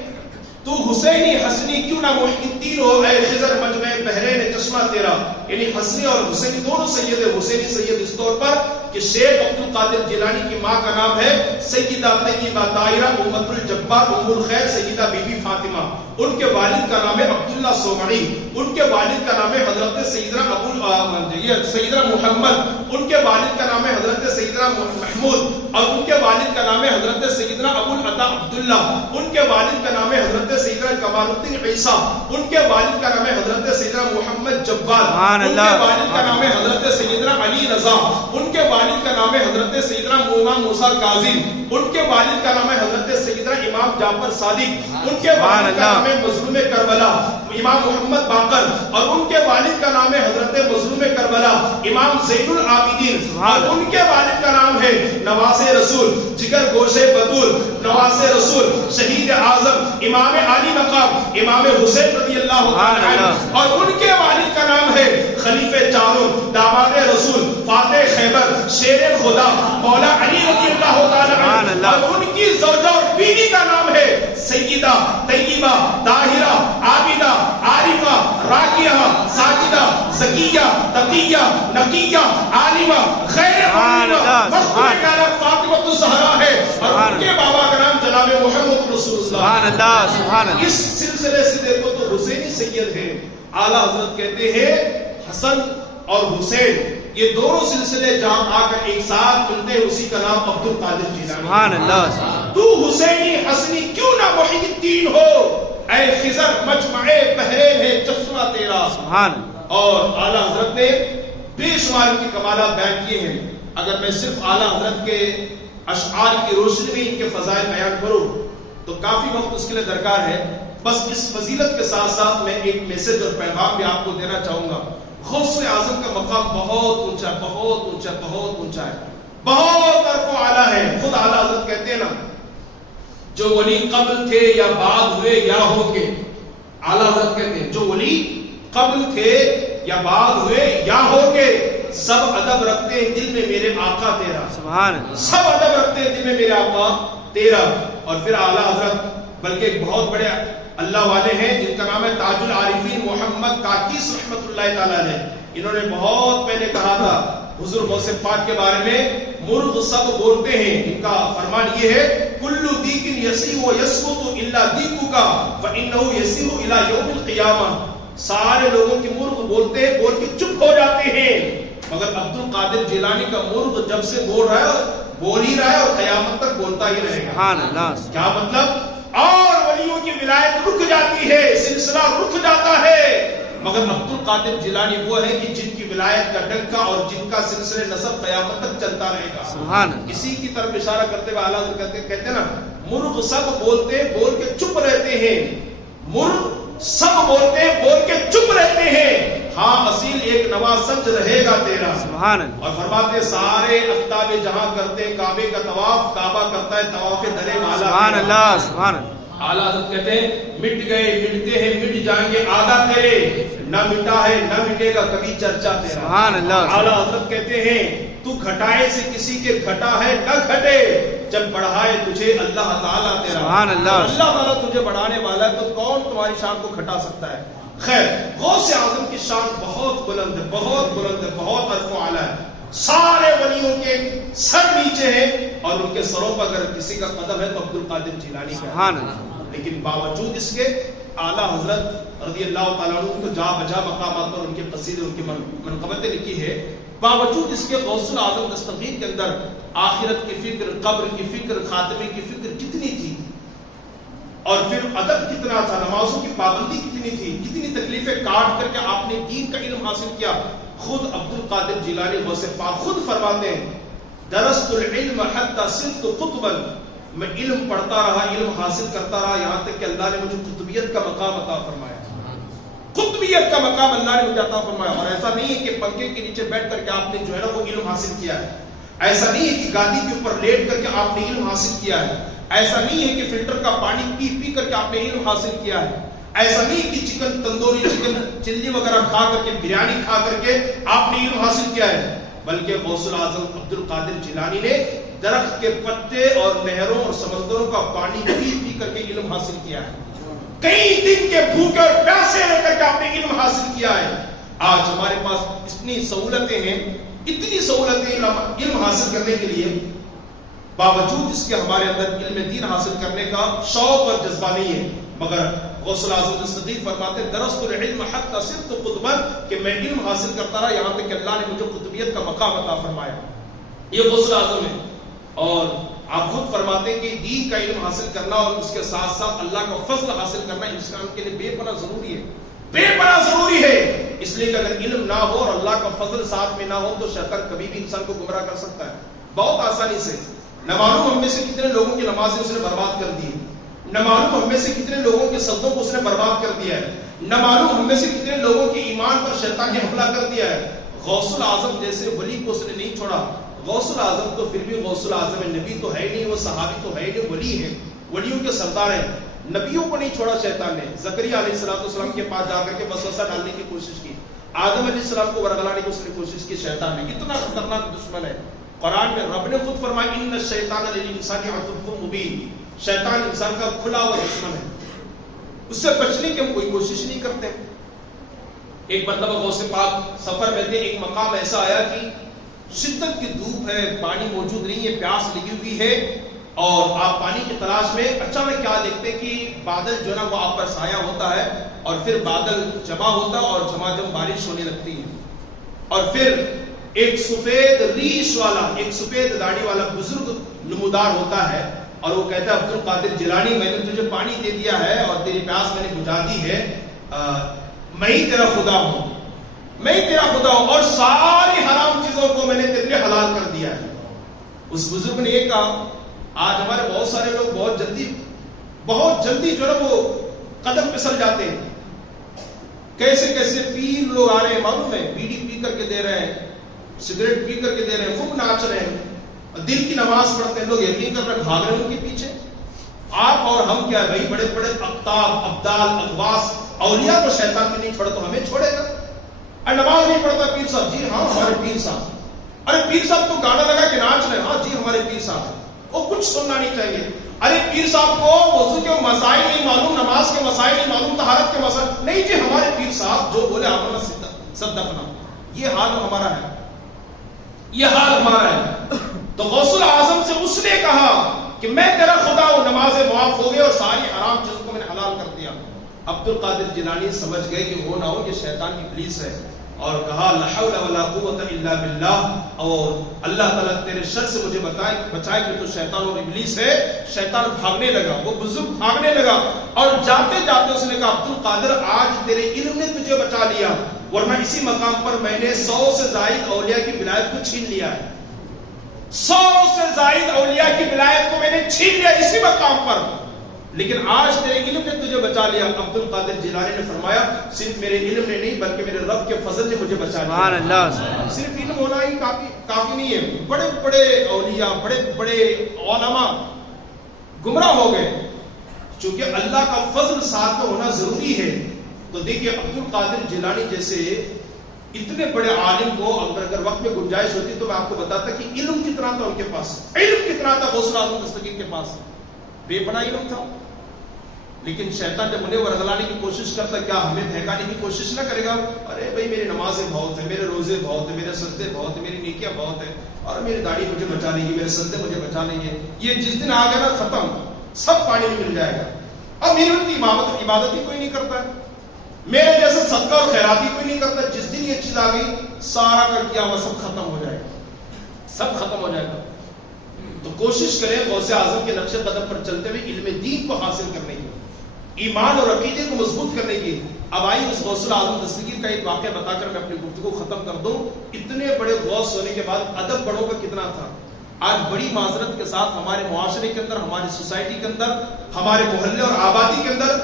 تو حسینی حسنی کیوں نہ محی الدین ہو اے خضر مجمع بحرین چشمہ تیرا. یعنی حسنی اور حسینی دونوں سید ہے. حسینی سید اس طور پر کہ شیخ عبد القادر جیلانی کی ماں کا نام ہے سیدہ طیبہ طاہرہ امت الجبار ام الخیر سیدہ بی بی فاطمہ. ان کے والد کا نام ہے عبداللہ سومعی. ان کے والد کا نام ہے حضرت سیدنا محمد. ان کے والد کا نام ہے حضرت سیدنا محمود. اور ان کے والد کا نام ہے حضرت سیدنا ابو العطا عبداللہ. ان کے والد کا نام ہے حضرت سیدنا کمال الدین عیسیٰ. ان کے والد کا نام ہے حضرت سیدنا محمد جبار. ان کے والد کا نام ہے حضرت سیدنا علی رضا. ان کے والد کا نام ہے حضرت سیدنا امام موسیٰ کاظم. ان کے والد کا نام ہے حضرت سیدنا امام جعفر صادق. ان کے والد کا نام ہے مظلوم کربلا امام محمد باقر. اور ان کے والد کا نام ہے حضرت مظلوم کربلا امام زین العابدین. اور ان کے والد کا نام ہے نواز رسول جگر گوشے بطول نواز رسول شہید اعظم امام علی مقام امام حسین رضی اللہ عنہ. اور ان کے والد کا نام ہے خلیفہ چاروں داماد رسول فاتح خیبر شیر خدا مولا علی رضی اللہ تعالی عنہ. اور ان کی زوجہ اور بیوی کا نام ہے سیدہ طیبہ طاہرہ عابدہ عارفہ راکیہ ساجدہ زکیہ تقیہ نقیہ عالمہ غیر فاطمہ الزہرا ہے. اور ان کے بابا کا نام جناب محمد رسول اللہ. اس سلسلے سے دیکھو تو حسینی سید ہے. اعلیٰ حضرت کہتے ہیں حسن اور حسین یہ دونوں سلسلے جہاں آ کر ایک ساتھ ملتے ہیں اسی کا نام عبد القادر جیلانی. سبحان اللہ. تو حسینی حسنی کیوں نہ محی الدین ہو اے خضر مجمع بحرین ہے چشمہ تیرا. سبحان. اور اعلیٰ حضرت نے بے شمار کی کمالات بیان کیے ہیں. اگر میں صرف اعلیٰ حضرت کے اشعار کی روشنی میں ان کے فضائل بیان کروں تو کافی وقت اس کے لیے درکار ہے. بس اس فضیلت کے ساتھ ساتھ میں ایک میسج اور پیغام بھی آپ کو دینا چاہوں گا. غوث اعظم کا مقام بہت اونچا بہت اونچا بہت اونچا ہے، بہت عرف و اعلیٰ ہے. خود اعلیٰ حضرت کہتے ہیں نا جو ولی قبل تھے یا بعد ہوئے یا ہوں گے. اعلیٰ حضرت کہتے ہیں جو ولی قبل تھے یا بعد ہوئے یا ہوں گے سب ادب رکھتے ہیں دل میں میرے آقا تیرا. سبحان. سب ادب رکھتے ہیں دل میں میرے آقا تیرا. اور پھر اعلیٰ حضرت بلکہ ایک بہت بڑے اللہ والے ہیں جن کا نام ہے تاج العارفین محمد کاکیس رحمت اللہ تعالیٰ علیہ. انہوں نے بہت پہلے کہا تھا حضور غوث پاک کے بارے میں مرغ سب بولتے ہیں. ان کا فرمان یہ ہے کلو دیکن یسیح و یسکت الا دیکک فانہ یسیح الی یوم القیامہ. سارے لوگوں کے مرغ بولتے ہیں بول کے چپ ہو جاتے ہیں مگر عبد القادر جیلانی کا مرغ جب سے بول رہا ہے بول ہی رہا ہے اور قیامت تک بولتا ہی رہے گا. سبحان اللہ. کیا مطلب؟ اور ولیوں کی ولایت رک جاتی ہے سلسلہ رک جاتا ہے مگر عبد القادر جیلانی وہ ہے کہ جن کی ولایت کا ڈنکا اور جن کا سلسلہ نسب قیامت تک چلتا رہے گا. سبحان. اسی کی طرف اشارہ کرتے ہوئے اعلیٰ حضرت کہتے ہیں نا مرغ سب بولتے بول کے چپ رہتے ہیں. مرغ سب بولتے بول کے چپ رہتے ہیں ہاں اصیل ایک نواز سنج رہے گا تیرا. سبحان. اور فرماتے سارے اقطاب جہاں کرتے ہیں کعبے کا طواف کعبہ کرتا ہے طواف درے والا. سبحان اللہ. سبحان. اعلیٰ حضرت کہتے ہیں مٹ گئے مٹتے ہیں مٹ جائیں گے آدھا تیرے نہ مٹا ہے نہ مٹے گا کبھی چرچا تیرا. سبحان اللہ. اعلیٰ حضرت کہتے ہیں تو گھٹائے سے کسی کے گھٹا ہے نہ گھٹے جب بڑھائے تجھے اللہ تعالیٰ تیرا. سبحان اللہ. اللہ تعالیٰ تجھے بڑھانے والا ہے تو کون تمہاری شان کو گھٹا سکتا ہے. خیر غوث اعظم کی شان بہت بلند ہے بہت بلند ہے بہت عرف و اعلیٰ ہے. سارے ولیوں کے سر نیچے ہیں اور ان کے سروں پر اگر کسی کا قدم ہے تو عبد القادر جیلانی کا. سبحان اللہ. لیکن باوجود اس کے اعلیٰ حضرت رضی اللہ تعالیٰ عنہ کو جا بجا مقامات پر ان کے قصیدے ان کی منقبتیں لکھی ہے. باوجود اس کے غوث الاعظم دستگیر کے اندر آخرت کی فکر قبر کی فکر خاتمے کی فکر کتنی تھی اور پھر ادب کتنا تھا نمازوں کی پابندی کتنی تھی کتنی تکلیفیں کاٹ کر کے آپ نے دین کا علم حاصل کیا. خود عبد القادر جیلانی غوث پاک خود فرماتے ہیں درست العلم حتی صرت قطبا میں علم پڑھتا رہا علم حاصل کرتا رہا یہاں تک کہ اللہ نے مجھے قطبیت کا مقام عطا فرمایا. قطبیت کا مقام اللہ نے مجھے عطا فرمایا. اور ایسا نہیں ہے کہ پنکھے کے نیچے بیٹھ کر کے آپ نے جو ہے نا وہ علم حاصل کیا ہے. ایسا نہیں ہے کہ گادی کے اوپر لیٹ کر کے آپ نے علم حاصل کیا ہے. ایسا نہیں ہے کہ فلٹر کا پانی پی پی کر کے آپ نے علم حاصل کیا ہے. ایسا نہیں کہ چکن تندوری چکن چلی وغیرہ کھا کر کے بریانی کھا کر کے آپ نے علم حاصل کیا ہے، بلکہ غوث الاعظم عبد القادر جیلانی نے درخت کے پتے اور نہروں اور سمندروں کا پانی پی پی کر کے علم حاصل کیا ہے، کئی دن کے بھوکے اور پیاسے رہ کر کے آپ نے علم حاصل کیا ہے۔ آج ہمارے پاس اتنی سہولتیں ہیں، اتنی سہولتیں علم حاصل کرنے کے لیے، باوجود اس کے ہمارے اندر علم دین حاصل کرنے کا شوق اور جذبہ نہیں ہے۔ مگر غوث الاعظم الصدیق فرماتے درست العلم حتی صرت قطبا، کہ میں علم حاصل کرتا رہا یہاں تک کہ اللہ نے مجھے قطبیت کا مقام عطا فرمایا۔ یہ غوث الاعظم ہے، اور آپ خود فرماتے ہیں کہ دین کا علم حاصل کرنا اور اس کے ساتھ ساتھ اللہ کا فضل حاصل کرنا انسان کے لیے بے پناہ ضروری ہے، بے پناہ ضروری ہے، اس لیے کہ اگر علم نہ ہو اور اللہ کا فضل ساتھ میں نہ ہو تو شیطان کبھی بھی انسان کو گمراہ کر سکتا ہے بہت آسانی سے۔ نہ معلوم ہم میں سے کتنے لوگوں کی نمازیں اس نے برباد کر دی ہے، نہ معلوم ہم میں سے کتنے لوگوں کے سجدوں کو اس نے برباد کر دیا ہے، نہ معلوم ہم میں سے کتنے لوگوں کے ایمان پر شیطان نے حملہ کر دیا ہے۔ غوث الاعظم جیسے ولی کو اس نے نہیں چھوڑا۔ غوث الاعظم تو پھر بھی غوث الاعظم ہے، نبی تو ہے نہیں، وہ صحابی تو ہے نہیں، ولی ہے، ولیوں کے سردار ہیں۔ نبیوں کو نہیں چھوڑا شیطان نے۔ زکریا علیہ السلام کے پاس جا کر کے وسوسہ ڈالنے کی کوشش کی، آدم علیہ السلام کو ورگلانے کی اس نے کوشش کی شیطان نے۔ اتنا خطرناک دشمن ہے۔ قرآن میں رب نے خود فرمایا ان الشیطان للانسان عدو مبین، شیطان انسان کا کھلا ہوا دشمن ہے، اس سے بچنے کی ہم کوئی کوشش نہیں کرتے۔ ایک مرتبہ غوث پاک سفر میں تھے، ایک مقام ایسا آیا کہ شدت کی دھوپ ہے، پانی موجود نہیں ہے، پیاس لگی ہوئی ہے، اور آپ پانی کی تلاش میں اچانک کیا دیکھتے کہ بادل جو ہے نا وہ آپ پر سایہ ہوتا ہے، اور پھر بادل جمع ہوتا ہے اور جھماجھم بارش ہونے لگتی ہے، اور پھر ایک سفید ریش والا، ایک سفید داڑھی والا بزرگ نمودار ہوتا ہے، اور وہ کہتا ہے عبد القادر جیلانی میں نے تجھے پانی دے دیا ہے اور تیری پیاس میں نے بجھا دی ہے، میں ہی تیرا خدا ہوں، میں ہی تیرا خدا ہوں، اور ساری حرام چیزوں کو میں نے تیرے لیے حلال کر دیا ہے۔ اس بزرگ نے یہ کہا آج ہمارے بہت سارے لوگ بہت جلدی جو ہے وہ قدم پھسل جاتے ہیں، کیسے کیسے پیر لوگ آ رہے ہیں معلوم ہے، بیڑی پی کر کے دے رہے ہیں، سگریٹ پی کر کے دے رہے ہیں، خوب ناچ رہے ہیں، دل کی نماز پڑھتے ہیں، لوگ یقین کر رہے بھاگ رہے ہیں ان کے پیچھے۔ آپ اور ہم کیا ہے بھائی، بڑے بڑے اقطاب ابدال اغواس اولیاء کو شیطان بھی نہیں چھوڑا تو ہمیں چھوڑے گا؟ اور نماز نہیں پڑھتا پیر صاحب، جی ہاں ہمارے پیر صاحب، ارے پیر صاحب تو گانا لگا کے ناچ رہے، ہاں جی ہمارے پیر صاحب، وہ کچھ سننا نہیں چاہیے۔ ارے پیر صاحب کو وضو کے مسائل نہیں معلوم، نماز کے مسائل نہیں معلوم، طہارت کے مسائل نہیں، جی ہمارے پیر صاحب جو بولے آمنا صدقنا، یہ حال ہمارا ہے، یہ حال ہمارا ہے۔ تو غوث الاعظم سے اس نے کہا کہ میں تیرا خدا ہوں، نمازیں معاف ہو گئی اور ساری حرام چیزوں کو میں نے حلال کر دیا۔ عبد القادر جیلانی سمجھ گئے کہ وہ نہ ہو یہ شیطان کی ابلیس ہے، اور کہا لا حول ولا قوت الا باللہ، اور اللہ تعالیٰ تیرے شر سے مجھے بچائے کہ تو شیطان اور ابلیس ہے۔ شیطان بھاگنے لگا، وہ بزرگ بھاگنے لگا، اور جاتے جاتے اس نے کہا عبد القادر آج تیرے علم نے تجھے بچا لیا، ورنہ اسی مقام پر میں نے 100 سے زائد اولیاء کی ولایت کو چھین لیا ہے، 100 سے زائد اولیاء کی ولایت کو میں نے چھین لیا اسی مقام پر، لیکن آج تیرے علم نے تجھے بچا لیا۔ عبد القادر جیلانی نے فرمایا صرف میرے علم نے نہیں بلکہ میرے رب کے فضل نے مجھے بچا لیا۔ سبحان اللہ۔ صرف علم ہونا ہی کافی نہیں ہے، بڑے بڑے اولیاء، بڑے بڑے علماء گمراہ ہو گئے، چونکہ اللہ کا فضل ساتھ میں ہونا ضروری ہے۔ تو دیکھیے عبد القادر جیلانی جیسے اتنے بڑے عالم کو اگر وقت میں گنجائش ہوتی تو میں آپ کو بتاتا کہ علم کتنا تھا ان کے پاس، علم کتنا تھا غوث الاعظم دستگیر کے پاس، بے پناہ علم تھا۔ لیکن شیطان جب انہیں ورگلانے کی کوشش کرتا، کیا ہمیں بہکانے کی کوشش نہ کرے گا؟ ارے بھائی میری نمازیں بہت ہیں، میرے روزے بہت ہیں، میرے سجدے بہت ہیں، میری نیکیاں بہت ہیں، اور میری داڑھی مجھے بچا لیں گے، میرے سجدے مجھے بچا لیں گے، یہ جس دن آ گیا نا ختم، سب پانی میں مل جائے گا، اب میری ان کی عبادت ہی کوئی نہیں کرتا ہے، میرے جیسا صدقہ اور خیرات ہی کوئی نہیں کرتا۔ جس دن یہ چیز آ گئی سارا کر کیا ہوا سب ختم ہو جائے گا، سب ختم ہو جائے گا۔ تو کوشش کریں غوث اعظم کے نقش قدم پر چلتے ہوئے علم دین کو حاصل کرنے کی، ایمان اور عقیدے کو مضبوط کرنے کی۔ اب آئیے اس غوث الاعظم دستگیر کا ایک واقعہ بتا کر میں اپنی گفتگو ختم کر دوں۔ اتنے بڑے غوث ہونے کے بعد ادب بڑوں کا کتنا تھا۔ آج بڑی معذرت کے ساتھ ہمارے معاشرے کے اندر، ہماری سوسائٹی کے اندر، ہمارے محلے اور آبادی کے اندر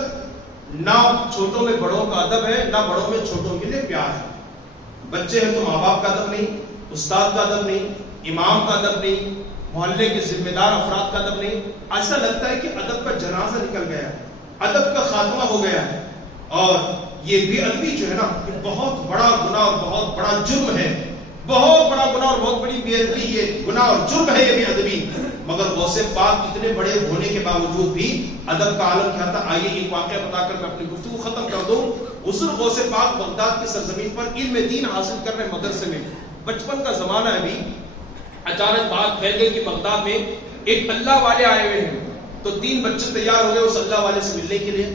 نہ چھوٹوں میں بڑوں کا ادب ہے، نہ بڑوں میں چھوٹوں کے لیے پیار ہے۔ بچے ہیں تو ماں باپ کا ادب نہیں، استاد کا ادب نہیں، امام کا ادب نہیں، محلے کے ذمہ دار افراد کا ادب نہیں۔ ایسا لگتا ہے کہ ادب کا جنازہ نکل گیا ہے، ادب کا خاتمہ ہو گیا ہے۔ اور یہ بے ادبی جو ہے نا یہ بہت بڑا گناہ اور بہت بڑا جرم ہے، بہت بڑا گناہ اور بہت بڑی بے ادبی، یہ گناہ اور جرم ہے یہ بے ادبی۔ مگر غوث پاک اتنے بڑے ہونے کے باوجود بھی ادب کا عالم کیا تھا؟ آئیے ایک واقعہ بتا کر میں اپنی گفتگو ختم کر دوں۔ حضور غوث پاک بغداد کی سرزمین پر علم دین حاصل کر رہے مدرسے میں، بچپن کا زمانہ ہے ابھی، اچانک بات پھیل گئی کہ بغداد میں ایک اللہ والے آئے ہوئے ہیں، تو 3 بچے تیار ہو گئے اس اللہ والے سے ملنے کے لیے۔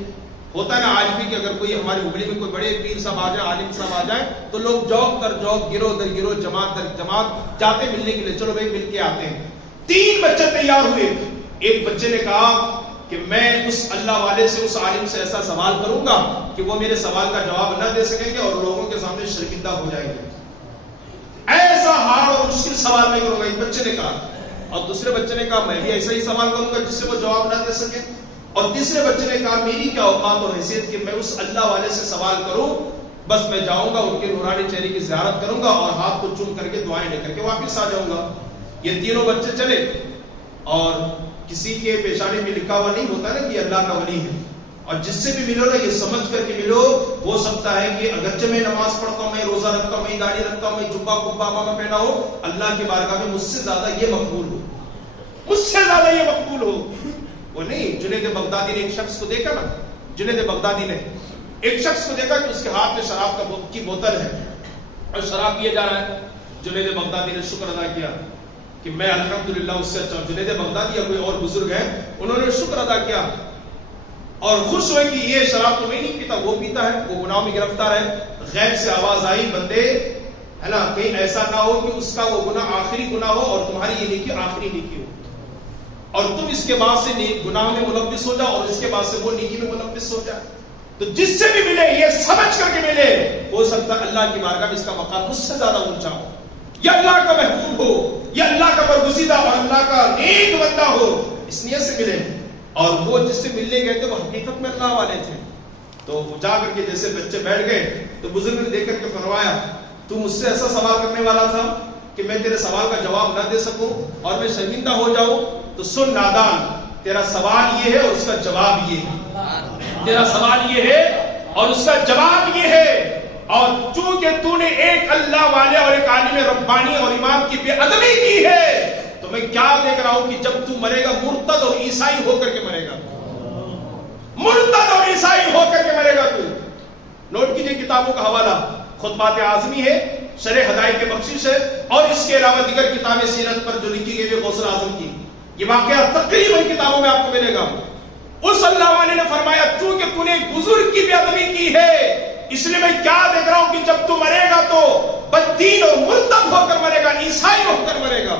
ہوتا ہے نا آج بھی کہ اگر کوئی ہماری ہبلی میں کوئی بڑے پیر صاحب آ جائے، عالم صاحب آ جائے، تو لوگ جوک در جوک، گروہ در گروہ، جماعت در جماعت جاتے ملنے کے لیے، چلو بھائی مل کے آتے ہیں۔ 3 بچے تیار ہوئے، ایک بچے نے کہا کہ میں اس اللہ والے سے، اس عالم سے ایسا سوال کروں گا کہ وہ میرے سوال کا جواب نہ دے سکیں گے اور لوگوں کے سامنے شرمندہ ہو جائیں گے، ایسا ہارڈ اور مشکل سوال میں کروں گا، ایک بچے نے کہا۔ اور دوسرے بچے نے کہا میں بھی ایسا ہی سوال کروں گا جس سے وہ جواب نہ دے سکے۔ اور تیسرے بچے نے کہا میری کیا اوقات اور حیثیت کہ میں اس اللہ والے سے سوال کروں، بس میں جاؤں گا ان کے نورانی چہرے کی زیارت کروں گا اور ہاتھ کو چوم کر کے دعائیں لے کر کے واپس آ جاؤں گا۔ یہ تینوں بچے چلے اور کسی کے پیشانی میں لکھا ہوا نہیں ہوتا نا کہ اللہ کا ولی ہے، اور جس سے بھی ملو نا یہ سمجھ کر کے ملو، ہو سکتا ہے کہ اگرچہ میں نماز پڑھتا ہوں، میں روزہ رکھتا ہوں، میں داڑھی رکھتا ہوں، میں جبہ کبا پہنا ہو، اللہ کی بارگاہ میں مجھ سے زیادہ یہ مقبول ہو، مجھ سے زیادہ یہ مقبول ہو۔ وہ نہیں، جنید بغدادی نے ایک شخص کو دیکھا نا، جنید بغدادی نے ایک شخص کو دیکھا کہ اس کے ہاتھ میں شراب کی بوتل ہے اور شراب پیے جا رہا ہے۔ جنید بغدادی نے شکر ادا کیا کہ میں الحمدللہ اس سے اچھا ہوں۔ جنید بغدادی یا کوئی اور بزرگ ہیں، انہوں نے شکر ادا کیا اور خوش ہوئے کہ یہ شراب تو میں نہیں پیتا، وہ پیتا ہے، وہ گناہوں میں گرفتار ہے۔ غیب سے آواز آئی بندے ہے نا، کہیں ایسا نہ ہو کہ اس کا وہ گناہ آخری گناہ ہو اور تمہاری یہ نیکی آخری نیکی ہو، اور تم اس کے بعد سے گناہ میں ملوث ہو جاؤ اور اس کے بعد سے وہ نیکی میں ملوث ہو جائے۔ تو جس سے بھی ملے یہ سمجھ کر کے ملے، ہو سکتا ہے اللہ کی بارگاہ میں اس کا مقام مجھ سے زیادہ اونچا ہو، یا اللہ کا محبوب ہو، یا اللہ کا برگزیدہ اور اللہ کا نیک بندہ ہو، اس نیت سے ملے۔ اور وہ جس سے ملنے گئے تھے وہ حقیقت میں اللہ والے تھے۔ تو جا کر کے جیسے بچے بیٹھ گئے تو بزرگ نے دیکھ کر کے فرمایا تو مجھ سے ایسا سوال کرنے والا تھا کہ میں تیرے سوال کا جواب نہ دے سکوں اور میں شرمندہ ہو جاؤں؟ تو سن نادان، تیرا سوال یہ ہے اور اس کا جواب یہ ہے، تیرا سوال یہ ہے اور اس کا جواب یہ ہے، اور چونکہ تو نے ایک اللہ والے اور ایک عالم ربانی اور امام کی بے ادبی کی ہے، تو میں کیا دیکھ رہا ہوں کہ جب تو مرے گا مرتد اور عیسائی ہو کر کے مرے گا، مرتد اور عیسائی ہو کر کے مرے گا تو۔ نوٹ کیجئے کتابوں کا حوالہ، خطبات اعظمی ہے، شرح ہدایت کے بخشش ہے، اور اس کے علاوہ دیگر کتابیں سیرت پر جو لکھی گئی ہے غوث اعظم کی، یہ واقعہ تقریباً کتابوں میں آپ کو ملے گا۔ اس اللہ والے نے فرمایا چونکہ تو نے ایک بزرگ کی بے ادبی کی ہے، اس لیے میں کیا دیکھ رہا ہوں کہ جب تو مرے گا تو بددین اور مرتد ہو کر مرے گا، عیسائی ہو کر مرے گا۔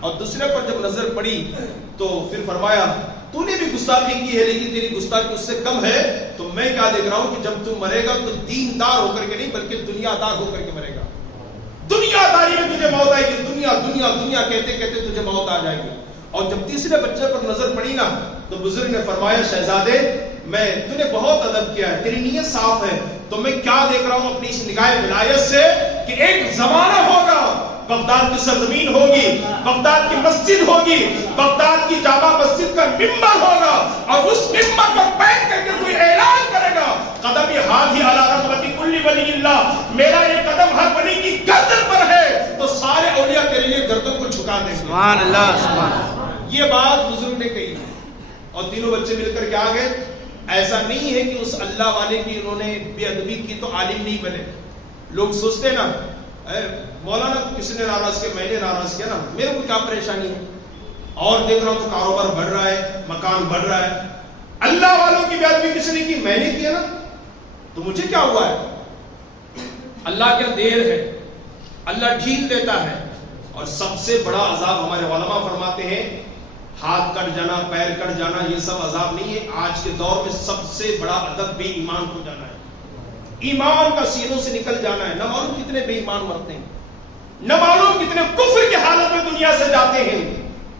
اور دوسرے پر جب نظر پڑی تو پھر فرمایا تو نے بھی گستاخی کی ہے لیکن تیری گستاخی اس سے کم ہے، تو میں کیا دیکھ رہا ہوں کہ جب تو مرے گا تو دیندار ہو کر کے نہیں بلکہ دنیا دار ہو کر کے مرے گا، دنیا داری میں تجھے موت آئے گی، دنیا دنیا دنیا کہتے کہتے تجھے موت آ جائے گی۔ اور جب تیسرے بچے پر نظر پڑی نا تو بزرگ نے فرمایا شہزادے میں تو نے بہت ادب کیا ہے، تیری نیت صاف ہے، تو میں کیا دیکھ رہا ہوں اپنی اس نگاہ ولایت سے کہ ایک زمانہ ہوگا، بغداد کی سرزمین ہوگی، بغداد کی مسجد ہوگی، بغداد کی جامع مسجد کا ممبر ہوگا، اور اس ممبر پر بیٹھ کر کے کوئی اعلان کرے گا قدم ہادی علی رغبت کل ولی اللہ، میرا یہ قدم ہر ولی کی گردن پر ہے، تو سارے اولیاء تیرے لیے گردن کو جھکا دیں گے۔ سبحان اللہ، سبحان اللہ۔ یہ بات بزرگ نے کہی اور تینوں بچے مل کر کے آ گئے۔ ایسا نہیں ہے کہ اس اللہ والے کی انہوں نے بے ادبی کی تو عالم نہیں بنے۔ لوگ سوچتے ہیں نا مولانا کو کسی نے ناراض کیا، میں نے ناراض کیا نا، میرے کو کیا پریشانی ہے، اور دیکھ رہا ہوں تو کاروبار بڑھ رہا ہے، مکان بڑھ رہا ہے۔ اللہ والوں کی بے ادبی کسی نے کی، میں نے کیا نا، تو مجھے کیا ہوا ہے؟ اللہ کیا دیر ہے، اللہ ڈھیل دیتا ہے۔ اور سب سے بڑا عذاب ہمارے علماء فرماتے ہیں ہاتھ کٹ جانا، پیر کٹ جانا، یہ سب عذاب نہیں ہے، آج کے دور میں سب سے بڑا ادب بے ایمان ہو جانا ہے، ایمان کا سینوں سے نکل جانا ہے۔ نہ معلوم کتنے بے ایمان مرتے ہیں، نہ معلوم کتنے کفر کی حالت میں دنیا سے جاتے ہیں،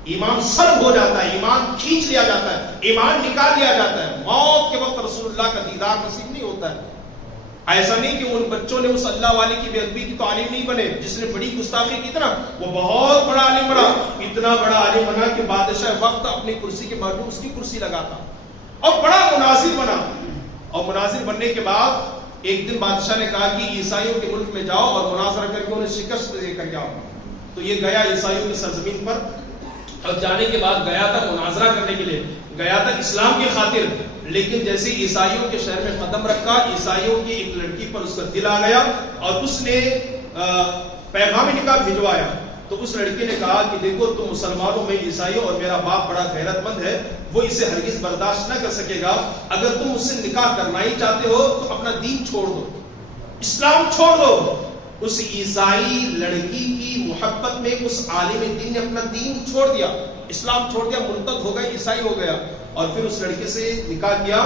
ایمان سلب ہو جاتا ہے، ایمان کھینچ لیا جاتا ہے، ایمان نکال لیا جاتا ہے، موت کے وقت رسول اللہ کا دیدار نصیب نہیں ہوتا ہے۔ ایسا نہیں کہ ان بچوں نے اس اللہ والے کی بے ادبی کی تو عالم نہیں بنے، جس نے بڑی گستاخی کی تھی نا وہ بہت بڑا عالم بنا، اتنا بڑا عالم بنا کہ بادشاہ وقت اپنی کرسی کے باجو اس کی کرسی لگاتا، اور بڑا مناظر بنا، اور مناظر بننے کے بعد ایک دن بادشاہ نے کہا کہ عیسائیوں کے ملک میں جاؤ اور مناظرہ کر کے انہیں شکست دے کر جاؤ. تو یہ گیا عیسائیوں کی سرزمین پر اور جانے کے بعد گیا تھا مناظرہ کرنے کے لیے, گیا تھا اسلام کی خاطر. لیکن جیسے عیسائیوں کے شہر میں قدم رکھا, عیسائیوں کی ایک لڑکی پر اس کا دل آ گیا اور اس نے پیغام نکاح بھجوایا. تو اس لڑکی نے کہا کہ دیکھو تم مسلمانوں میں عیسائیوں اور میرا باپ بڑا غیرت مند ہے, وہ اسے ہرگز برداشت نہ کر سکے گا. اگر تم اس سے نکاح کرنا ہی چاہتے ہو تو اپنا دین چھوڑ دو, اسلام چھوڑ دو. اس عیسائی لڑکی کی محبت میں اس عالم دین نے اپنا دین چھوڑ دیا, اسلام چھوڑ دیا, مرتد ہو گئے, عیسائی ہو گیا. اور پھر اس لڑکے سے نکاح کیا.